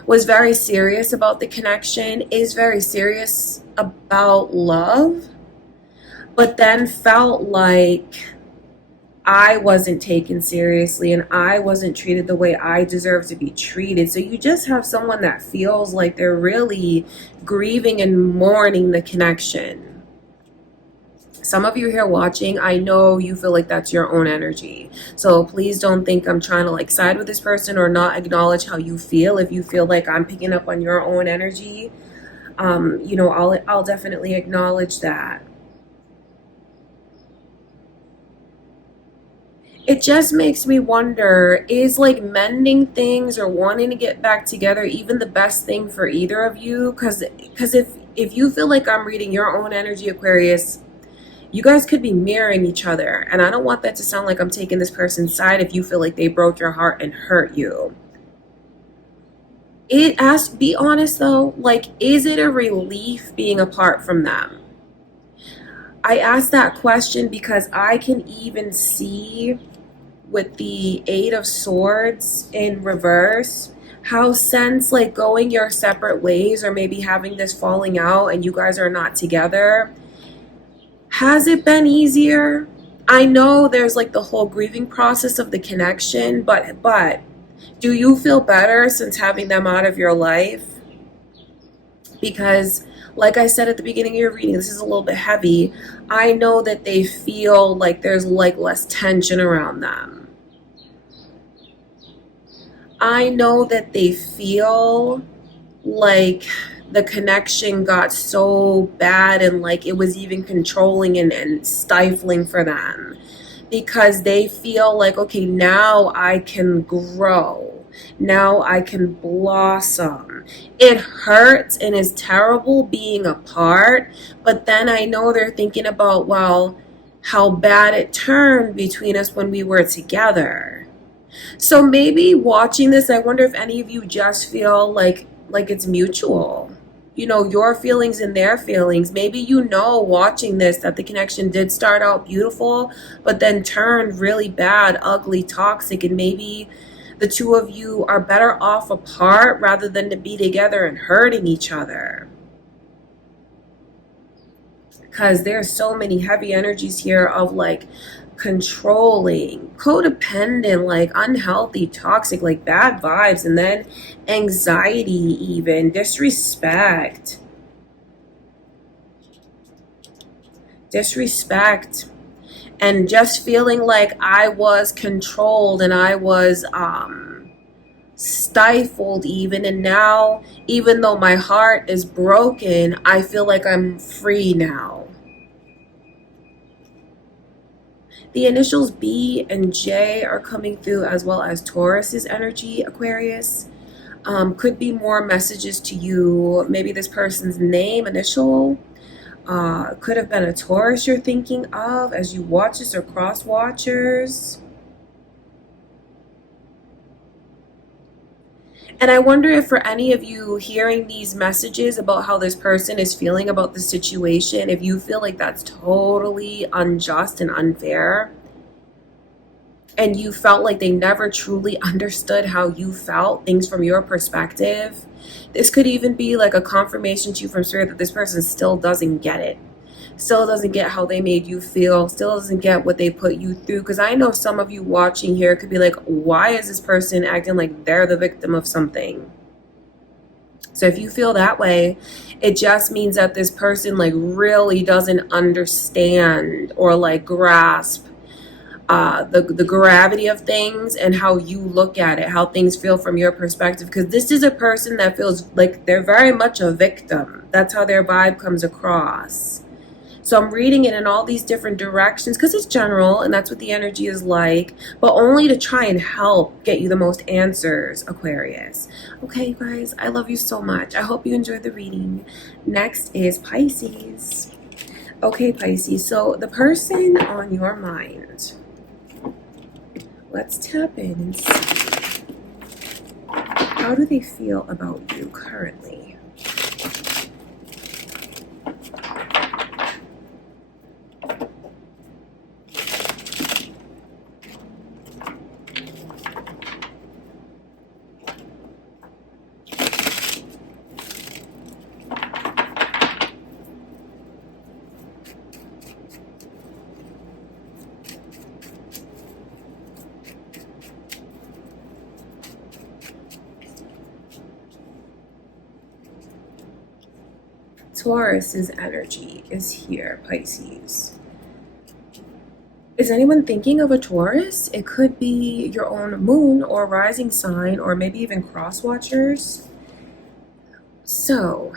was very serious about the connection, is very serious about love, but then felt like I wasn't taken seriously and I wasn't treated the way I deserve to be treated. So you just have someone that feels like they're really grieving and mourning the connection. Some of you here watching, I know you feel like that's your own energy. So please don't think I'm trying to like side with this person or not acknowledge how you feel. If you feel like I'm picking up on your own energy, you know, I'll definitely acknowledge that. It just makes me wonder, is like mending things or wanting to get back together even the best thing for either of you? Because if you feel like I'm reading your own energy, Aquarius, you guys could be mirroring each other. And I don't want that to sound like I'm taking this person's side if you feel like they broke your heart and hurt you. Be honest though, like, is it a relief being apart from them? I ask that question because I can even see with the Eight of Swords in reverse how, since like going your separate ways or maybe having this falling out and you guys are not together, has it been easier? I know there's like the whole grieving process of the connection, but do you feel better since having them out of your life? Because like I said at the beginning of your reading, this is a little bit heavy. I know that they feel like there's like less tension around them. I know that they feel like the connection got so bad and like it was even controlling and stifling for them, because they feel like, okay, now I can grow, now I can blossom. It hurts and is terrible being apart, but then I know they're thinking about, well, how bad it turned between us when we were together. So maybe watching this, I wonder if any of you just feel like it's mutual. You know, your feelings and their feelings. Maybe you know, watching this, that the connection did start out beautiful, but then turned really bad, ugly, toxic, and maybe the two of you are better off apart rather than to be together and hurting each other. Because there's so many heavy energies here of like controlling, codependent, like unhealthy, toxic, like bad vibes, and then anxiety, even disrespect, and just feeling like I was controlled and I was stifled even. And now, even though my heart is broken, I feel like I'm free now. The initials B and J are coming through, as well as Taurus's energy, Aquarius. Could be more messages to you. Maybe this person's name, initial. Could have been a Taurus you're thinking of as you watch this, or cross watchers. And I wonder if for any of you hearing these messages about how this person is feeling about the situation, if you feel like that's totally unjust and unfair, and you felt like they never truly understood how you felt, things from your perspective, this could even be like a confirmation to you from spirit that this person still doesn't get it. Still doesn't get how they made you feel, still doesn't get what they put you through. Because I know some of you watching here could be like, why is this person acting like they're the victim of something? So if you feel that way, it just means that this person like really doesn't understand or like grasp the gravity of things and how you look at it, how things feel from your perspective. Because this is a person that feels like they're very much a victim. That's how their vibe comes across. So I'm reading it in all these different directions because it's general and that's what the energy is like, but only to try and help get you the most answers, Aquarius. Okay, you guys, I love you so much. I hope you enjoyed the reading. Next is Pisces. Okay, Pisces, so the person on your mind. Let's tap in and see. How do they feel about you currently? Taurus's energy is here, Pisces. Is anyone thinking of a Taurus? It could be your own moon or rising sign, or maybe even cross watchers. So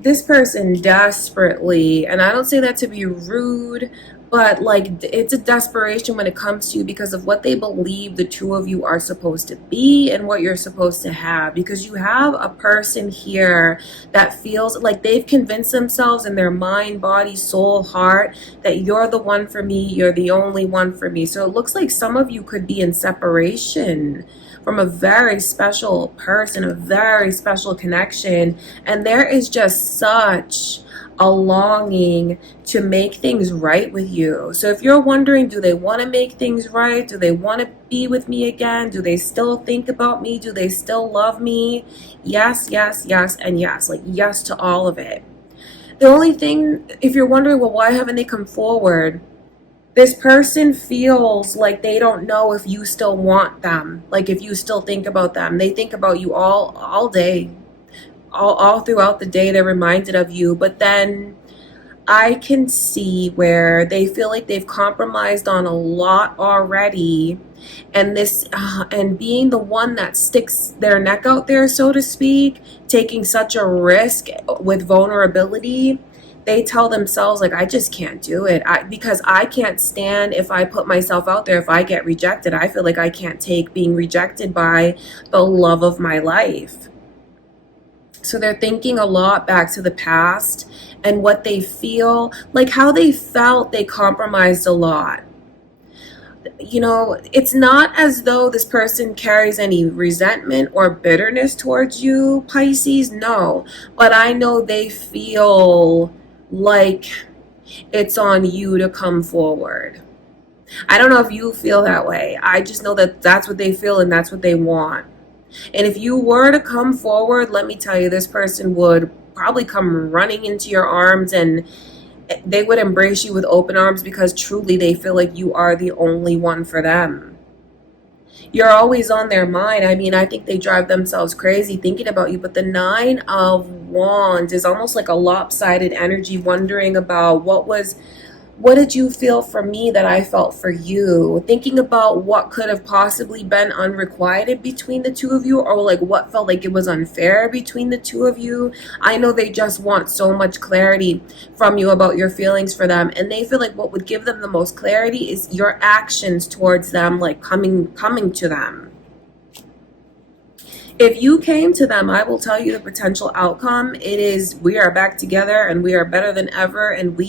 this person desperately, and I don't say that to be rude, but like it's a desperation when it comes to you because of what they believe the two of you are supposed to be and what you're supposed to have. Because you have a person here that feels like they've convinced themselves in their mind, body, soul, heart that you're the one for me, you're the only one for me. So it looks like some of you could be in separation from a very special person, a very special connection. And there is just such a longing to make things right with you. So if you're wondering, do they want to make things right? Do they want to be with me again? Do they still think about me? Do they still love me? Yes, yes, yes, and yes. Like, yes to all of it. The only thing, if you're wondering, well, why haven't they come forward? This person feels like they don't know if you still want them, like if you still think about them. They think about you all day, all throughout the day. They're reminded of you. But then I can see where they feel like they've compromised on a lot already, and this and being the one that sticks their neck out there, so to speak, taking such a risk with vulnerability, they tell themselves, like, I just can't do it, because I can't stand if I put myself out there. If I get rejected, I feel like I can't take being rejected by the love of my life. So they're thinking a lot back to the past and what they feel, like how they felt they compromised a lot. You know, it's not as though this person carries any resentment or bitterness towards you, Pisces. No, but I know they feel like it's on you to come forward. I don't know if you feel that way. I just know that that's what they feel and that's what they want. And if you were to come forward, let me tell you, this person would probably come running into your arms, and they would embrace you with open arms, because truly they feel like you are the only one for them. You're always on their mind. I mean, I think they drive themselves crazy thinking about you. But the 9 of Wands is almost like a lopsided energy, wondering about what did you feel for me that I felt for you? Thinking about what could have possibly been unrequited between the two of you, or like what felt like it was unfair between the two of you. I know they just want so much clarity from you about your feelings for them, and they feel like what would give them the most clarity is your actions towards them, like coming to them. If you came to them, I will tell you the potential outcome. It is, we are back together and we are better than ever, and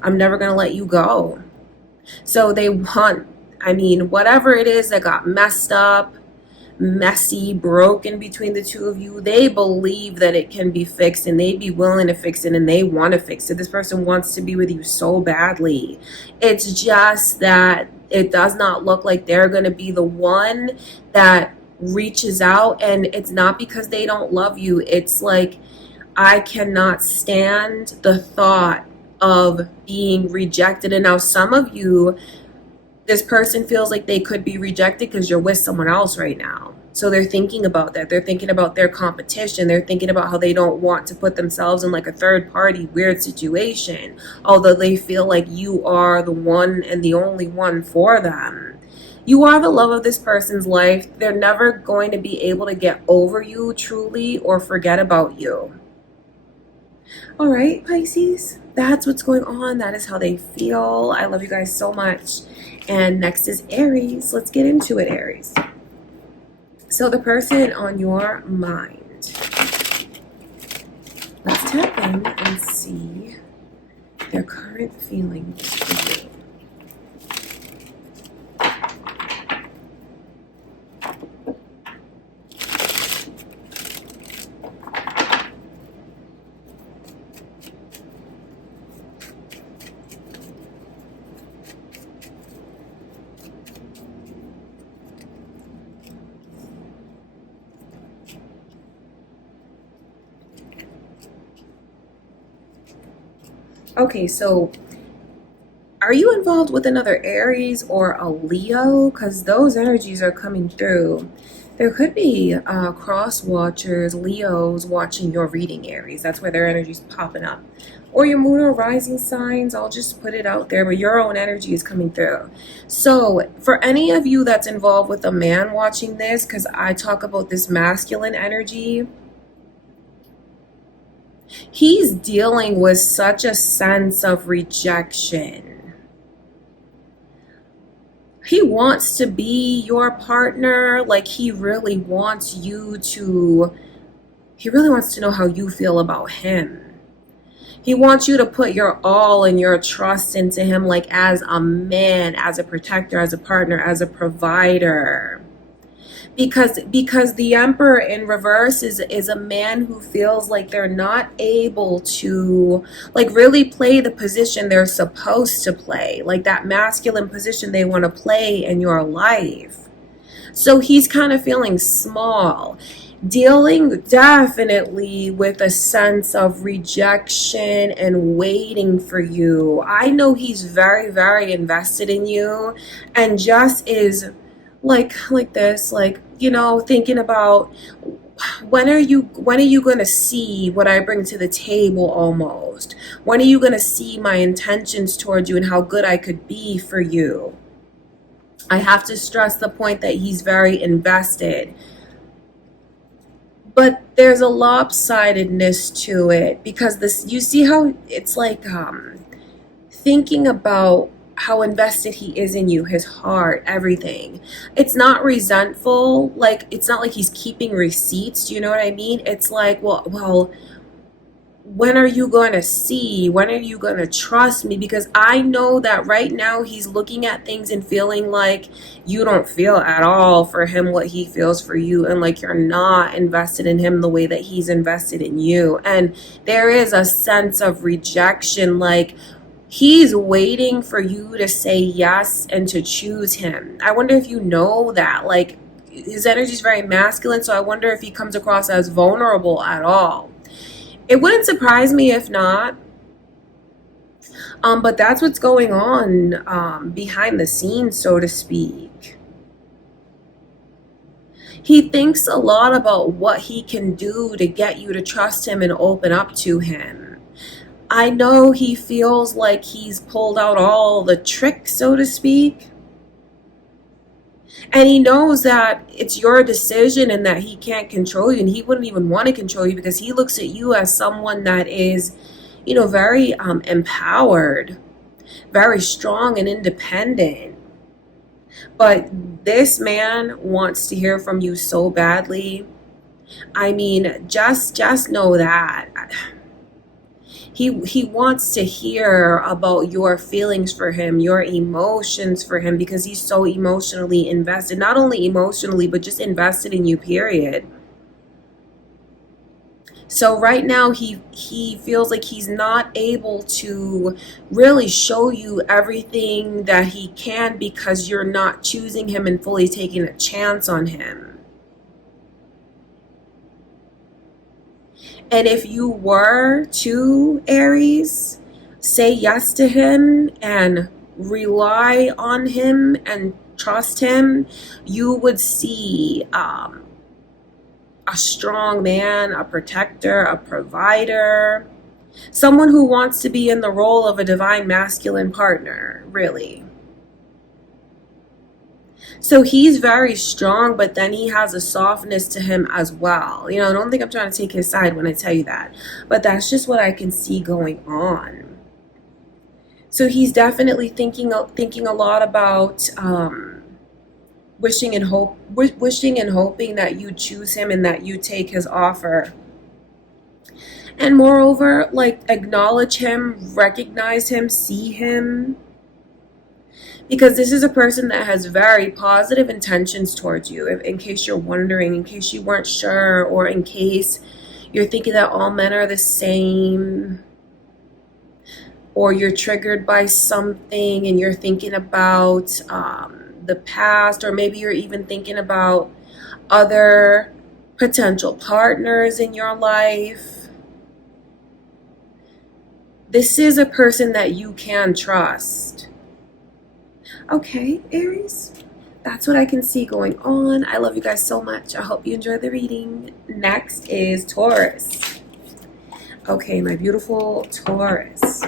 I'm never going to let you go. So they want, I mean, whatever it is that got messed up, messy, broken between the two of you, they believe that it can be fixed, and they'd be willing to fix it, and they want to fix it. This person wants to be with you so badly. It's just that it does not look like they're going to be the one that reaches out, and it's not because they don't love you. It's like, I cannot stand the thought of being rejected. And now some of you, this person feels like they could be rejected because you're with someone else right now. So they're thinking about that. They're thinking about their competition. They're thinking about how they don't want to put themselves in like a third party weird situation, although they feel like you are the one and the only one for them. You are the love of this person's life. They're never going to be able to get over you truly or forget about you. All right, Pisces, that's what's going on. That is how they feel. I love you guys so much. And next is Aries. Let's get into it, Aries. So the person on your mind. Let's tap in and see their current feelings for you. Okay, so are you involved with another Aries or a Leo? Because those energies are coming through. There could be cross watchers, Leos watching your reading, Aries. That's where their energy is popping up. Or your moon or rising signs. I'll just put it out there, but your own energy is coming through. So for any of you that's involved with a man watching this, because I talk about this masculine energy, he's dealing with such a sense of rejection. He wants to be your partner. Like, he really wants to know how you feel about him. He wants you to put your all and your trust into him, like as a man, as a protector, as a partner, as a provider. Because the Emperor in reverse is a man who feels like they're not able to like really play the position they're supposed to play, like that masculine position they want to play in your life. So he's kind of feeling small, dealing definitely with a sense of rejection and waiting for you. I know he's very, very invested in you and just is like this, like, you know, thinking about when are you going to see what I bring to the table almost? When are you going to see my intentions towards you and how good I could be for you? I have to stress the point that he's very invested. But there's a lopsidedness to it because this, you see how it's like thinking about how invested he is in you, his heart, everything. It's not resentful, like it's not like he's keeping receipts, do you know what I mean? It's like, well, when are you going to see? When are you going to trust me? Because I know that right now he's looking at things and feeling like you don't feel at all for him what he feels for you, and like you're not invested in him the way that he's invested in you. And there is a sense of rejection, like he's waiting for you to say yes and to choose him. I wonder if you know that. Like his energy is very masculine, so I wonder if he comes across as vulnerable at all. It wouldn't surprise me if not. But that's what's going on behind the scenes, so to speak. He thinks a lot about what he can do to get you to trust him and open up to him. I know he feels like he's pulled out all the tricks, so to speak. And he knows that it's your decision and that he can't control you, and he wouldn't even want to control you because he looks at you as someone that is, you know, very empowered, very strong and independent. But this man wants to hear from you so badly. I mean, just know that. He wants to hear about your feelings for him, your emotions for him, because he's so emotionally invested. Not only emotionally, but just invested in you, period. So right now he feels like he's not able to really show you everything that he can because you're not choosing him and fully taking a chance on him. And if you were to, Aries, say yes to him and rely on him and trust him, you would see a strong man, a protector, a provider, someone who wants to be in the role of a divine masculine partner, really. So he's very strong, but then he has a softness to him as well. You know, I don't think I'm trying to take his side when I tell you that, but that's just what I can see going on. So he's definitely thinking a lot about wishing and hoping that you choose him and that you take his offer. And moreover, like acknowledge him, recognize him, see him. Because this is a person that has very positive intentions towards you. In case you're wondering, in case you weren't sure, or in case you're thinking that all men are the same, or you're triggered by something and you're thinking about the past, or maybe you're even thinking about other potential partners in your life. This is a person that you can trust. Okay, Aries, that's what I can see going on. I love you guys so much. I hope you enjoyed the reading. Next is Taurus. Okay, my beautiful Taurus.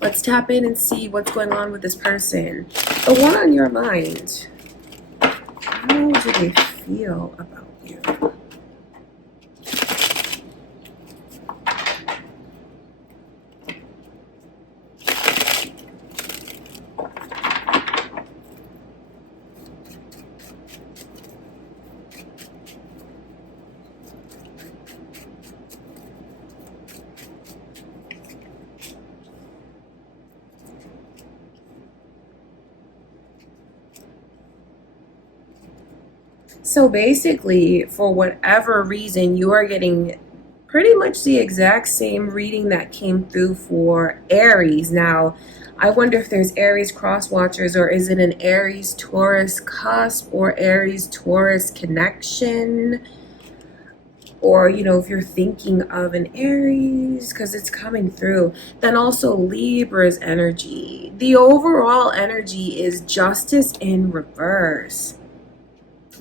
Let's tap in and see what's going on with this person. The one on your mind. How do they feel about you? So basically, for whatever reason, you are getting pretty much the exact same reading that came through for Aries. Now, I wonder if there's Aries cross watchers, or is it an Aries Taurus cusp or Aries Taurus connection? Or, you know, if you're thinking of an Aries, because it's coming through. Then also Libra's energy. The overall energy is justice in reverse.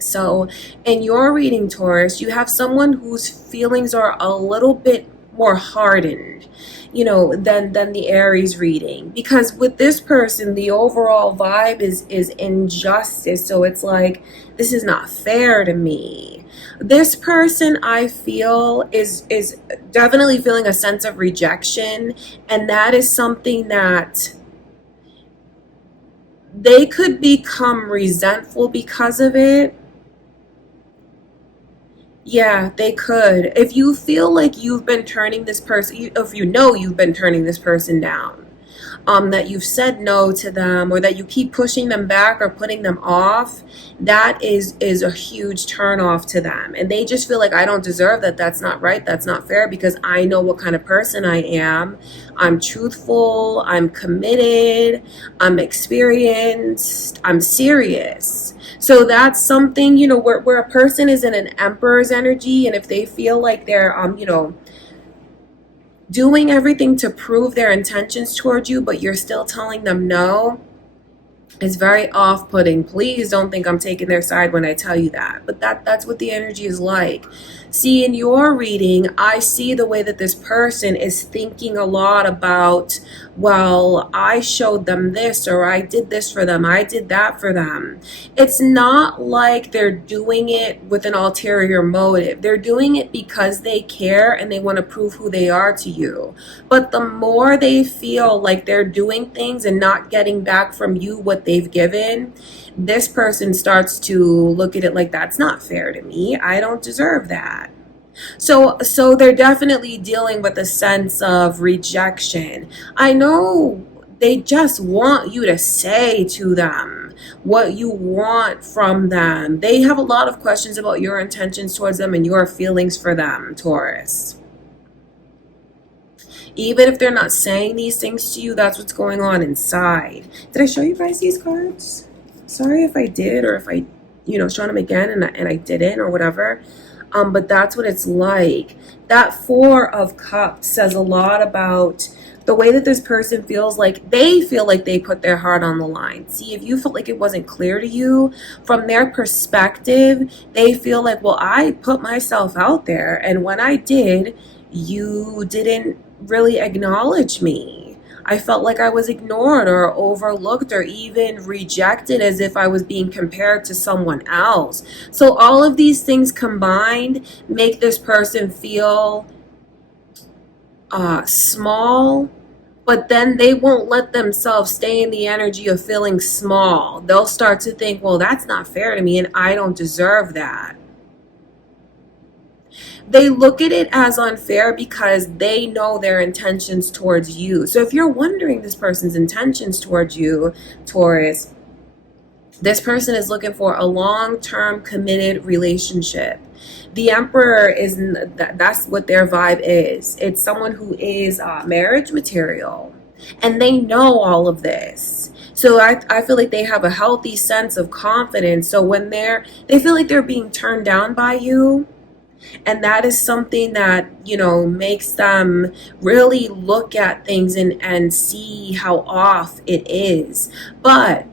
So in your reading, Taurus, you have someone whose feelings are a little bit more hardened, you know, than the Aries reading. Because with this person, the overall vibe is injustice. So it's like, this is not fair to me. This person, I feel, is definitely feeling a sense of rejection, and that is something that they could become resentful because of it. Yeah, they could. If you feel like you've been turning this person, if you know you've been turning this person down, that you've said no to them, or that you keep pushing them back or putting them off, that is a huge turn off to them. And they just feel like, I don't deserve that. That's not right. That's not fair, because I know what kind of person I am. I'm truthful. I'm committed. I'm experienced. I'm serious. So that's something, you know, where a person is in an emperor's energy, and if they feel like they're, you know, doing everything to prove their intentions towards you, but you're still telling them no, it's very off-putting. Please don't think I'm taking their side when I tell you that. But that's what the energy is like. See, in your reading, I see the way that this person is thinking a lot about, well, I showed them this, or I did this for them, I did that for them. It's not like they're doing it with an ulterior motive. They're doing it because they care and they want to prove who they are to you. But the more they feel like they're doing things and not getting back from you what they've given, this person starts to look at it like, that's not fair to me. I don't deserve that. So they're definitely dealing with a sense of rejection. I know they just want you to say to them what you want from them. They have a lot of questions about your intentions towards them and your feelings for them, Taurus. Even if they're not saying these things to you, that's what's going on inside. Did I show you guys these cards? Sorry if I did, or if I, you know, showed them again and I didn't, or whatever. But that's what it's like. That Four of Cups says a lot about the way that this person feels like they feel like they put their heart on the line. See, if you felt like it wasn't clear to you, from their perspective, they feel like, well, I put myself out there, and when I did, you didn't really acknowledge me. I felt like I was ignored or overlooked or even rejected, as if I was being compared to someone else. So all of these things combined make this person feel small, but then they won't let themselves stay in the energy of feeling small. They'll start to think, well, that's not fair to me and I don't deserve that. They look at it as unfair because they know their intentions towards you. So if you're wondering this person's intentions towards you, Taurus, this person is looking for a long-term committed relationship. The Emperor is, that's what their vibe is. It's someone who is marriage material, and they know all of this. So I feel like they have a healthy sense of confidence. So when they feel like they're being turned down by you, and that is something that, you know, makes them really look at things and see how off it is. But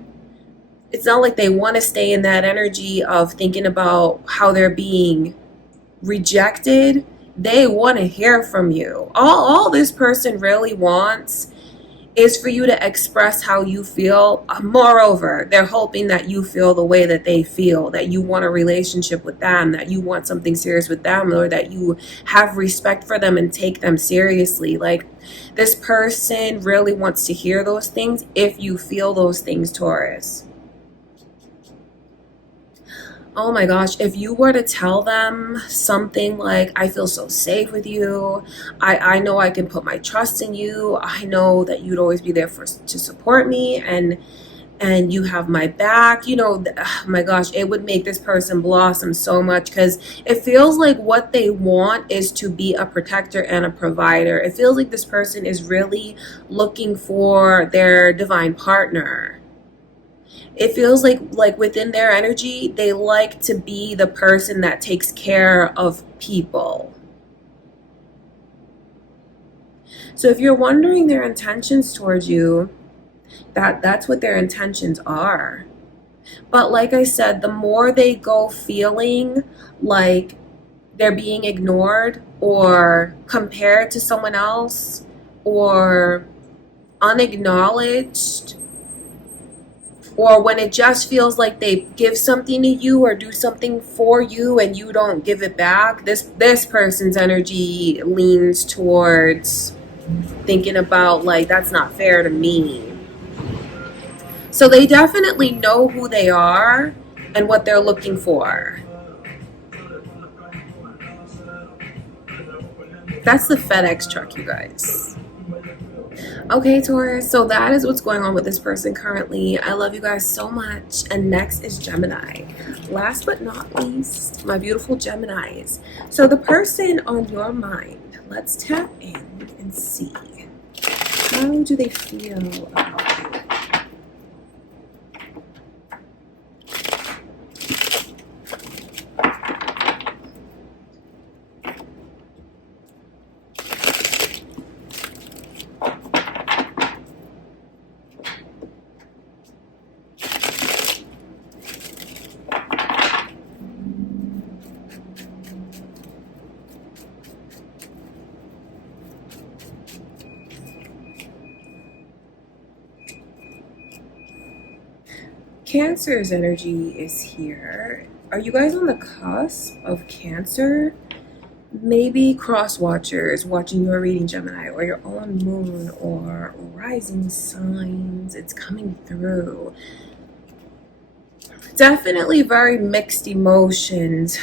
it's not like they want to stay in that energy of thinking about how they're being rejected. They want to hear from you. All this person really wants is for you to express how you feel. Moreover, they're hoping that you feel the way that they feel, that you want a relationship with them, that you want something serious with them, or that you have respect for them and take them seriously. Like, this person really wants to hear those things if you feel those things, Taurus. Oh my gosh, if you were to tell them something like, I feel so safe with you, I know I can put my trust in you, I know that you'd always be there to support me, and and you have my back, you know, oh my gosh, it would make this person blossom so much, because it feels like what they want is to be a protector and a provider. It feels like this person is really looking for their divine partner. It feels like within their energy, they like to be the person that takes care of people. So if you're wondering their intentions towards you, that's what their intentions are. But like I said, the more they go feeling like they're being ignored or compared to someone else or unacknowledged, or when it just feels like they give something to you or do something for you and you don't give it back, this person's energy leans towards thinking about like, that's not fair to me. So they definitely know who they are and what they're looking for. That's the FedEx truck, you guys. Okay, Taurus, so that is what's going on with this person currently. I love you guys so much. And next is Gemini. Last but not least, my beautiful Geminis. So the person on your mind, let's tap in and see. How do they feel about you? Cancer's energy is here. Are you guys on the cusp of Cancer? Maybe cross watchers watching your reading, Gemini, or your own moon or rising signs. It's coming through. Definitely very mixed emotions.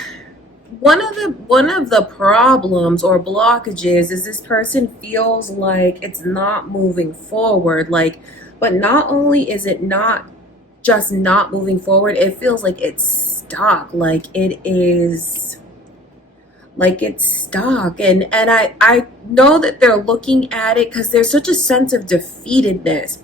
One of the problems or blockages is this person feels like it's not moving forward. But not only is it not just not moving forward, it feels like it's stuck. It's stuck. And I know that they're looking at it because there's such a sense of defeatedness.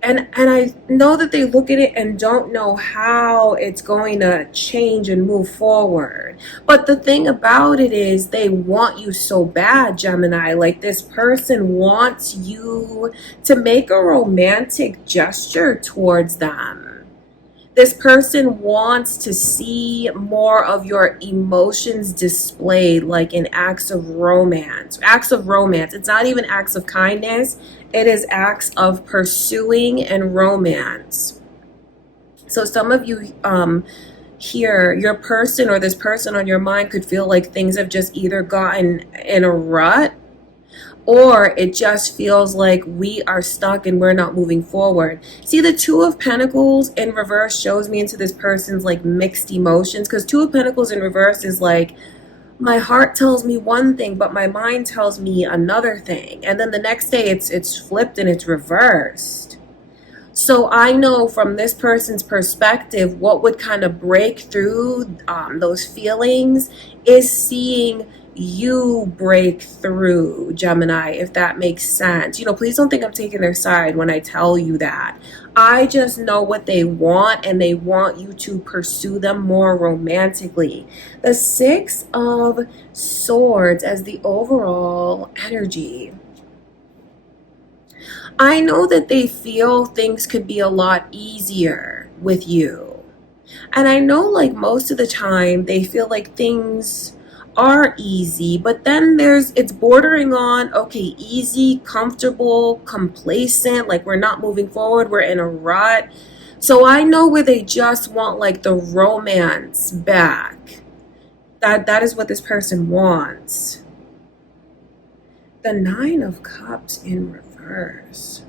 And I know that they look at it and don't know how it's going to change and move forward. But the thing about it is they want you so bad, Gemini. Like, this person wants you to make a romantic gesture towards them. This person wants to see more of your emotions displayed, like in acts of romance. Acts of romance. It's not even acts of kindness. It is acts of pursuing and romance. So some of you here, your person or this person on your mind could feel like things have just either gotten in a rut, or it just feels like we are stuck and we're not moving forward. See, the Two of Pentacles in reverse shows me into this person's like mixed emotions, because Two of Pentacles in reverse is like, my heart tells me one thing, but my mind tells me another thing. And then the next day it's flipped and it's reversed. So I know from this person's perspective, what would kind of break through those feelings is seeing you break through, Gemini, if that makes sense. You know, please don't think I'm taking their side when I tell you that. I just know what they want, and they want you to pursue them more romantically. The Six of Swords as the overall energy. I know that they feel things could be a lot easier with you. And I know, like, most of the time they feel like things are easy, but then it's bordering on, okay, easy, comfortable, complacent, like we're not moving forward, we're in a rut. So I know where they just want like the romance back. That is what this person wants. The Nine of Cups in reverse.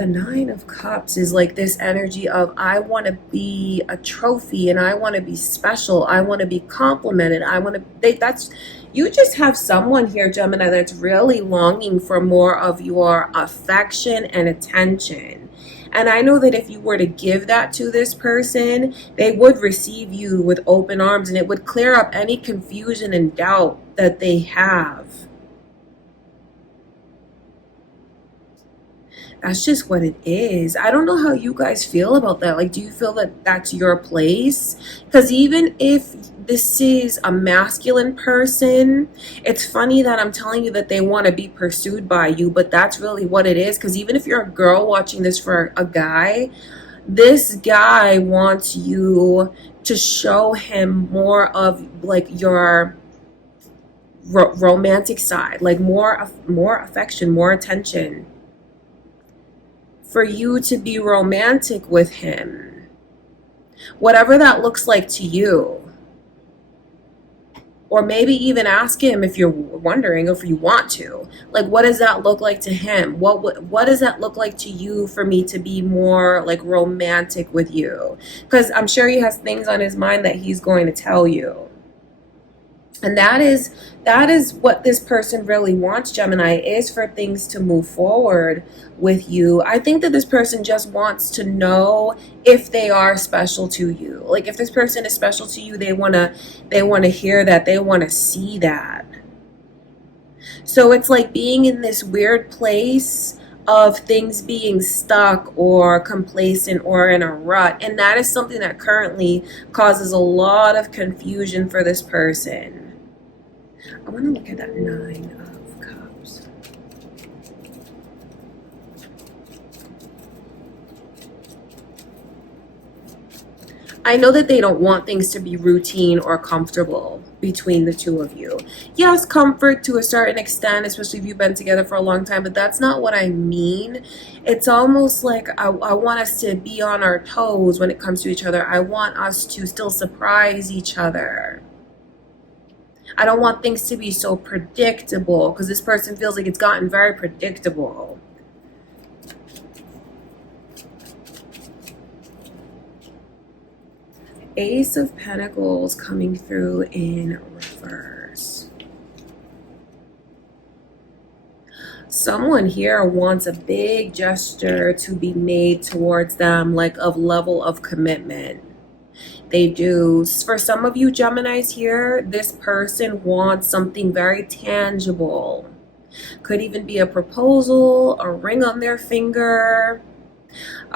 The Nine of Cups is like this energy of, I want to be a trophy and I want to be special. I want to be complimented. I want to, that's, you just have someone here, Gemini, that's really longing for more of your affection and attention. And I know that if you were to give that to this person, they would receive you with open arms, and it would clear up any confusion and doubt that they have. That's just what it is. I don't know how you guys feel about that. Like, do you feel that that's your place? Because even if this is a masculine person, it's funny that I'm telling you that they want to be pursued by you, but that's really what it is. Because even if you're a girl watching this for a guy, this guy wants you to show him more of like your romantic side, like more affection, more attention, for you to be romantic with him, whatever that looks like to you. Or maybe even ask him, if you're wondering, or if you want to, like, what does that look like to him? What does that look like to you for me to be more like romantic with you? Because I'm sure he has things on his mind that he's going to tell you. And that is what this person really wants, Gemini, is for things to move forward with you. I think that this person just wants to know if they are special to you. Like, if this person is special to you, they want to hear that. They want to see that. So it's like being in this weird place of things being stuck or complacent or in a rut. And that is something that currently causes a lot of confusion for this person. I want to look at that Nine of Cups. I know that they don't want things to be routine or comfortable between the two of you. Yes, comfort to a certain extent, especially if you've been together for a long time, but that's not what I mean. It's almost like I want us to be on our toes when it comes to each other. I want us to still surprise each other. I don't want things to be so predictable, because this person feels like it's gotten very predictable. Ace of Pentacles coming through in reverse. Someone here wants a big gesture to be made towards them, like of level of commitment. They do. For some of you Geminis here, this person wants something very tangible. Could even be a proposal, a ring on their finger,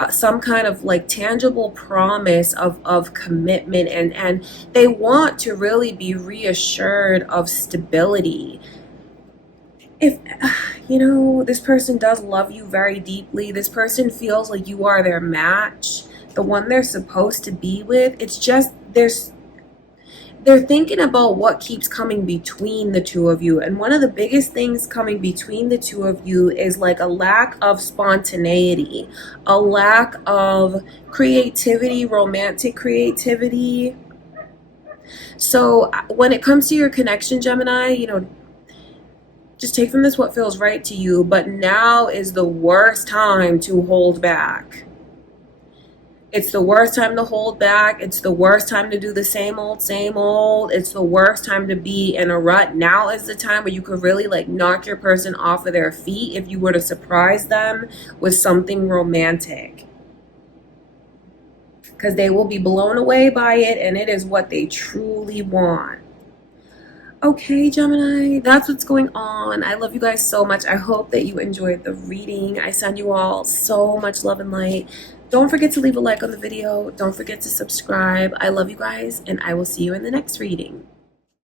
some kind of like tangible promise of commitment, and they want to really be reassured of stability. If you know, this person does love you very deeply, this person feels like you are their match, the one they're supposed to be with. It's just they're thinking about what keeps coming between the two of you. And one of the biggest things coming between the two of you is like a lack of spontaneity, a lack of creativity, romantic creativity. So when it comes to your connection, Gemini, you know, just take from this what feels right to you. But now is the worst time to hold back. It's the worst time to hold back. It's the worst time to do the same old, same old. It's the worst time to be in a rut. Now is the time where you could really like knock your person off of their feet if you were to surprise them with something romantic. Because they will be blown away by it, and it is what they truly want. Okay, Gemini, that's what's going on. I love you guys so much. I hope that you enjoyed the reading. I send you all so much love and light. Don't forget to leave a like on the video. Don't forget to subscribe. I love you guys, and I will see you in the next reading.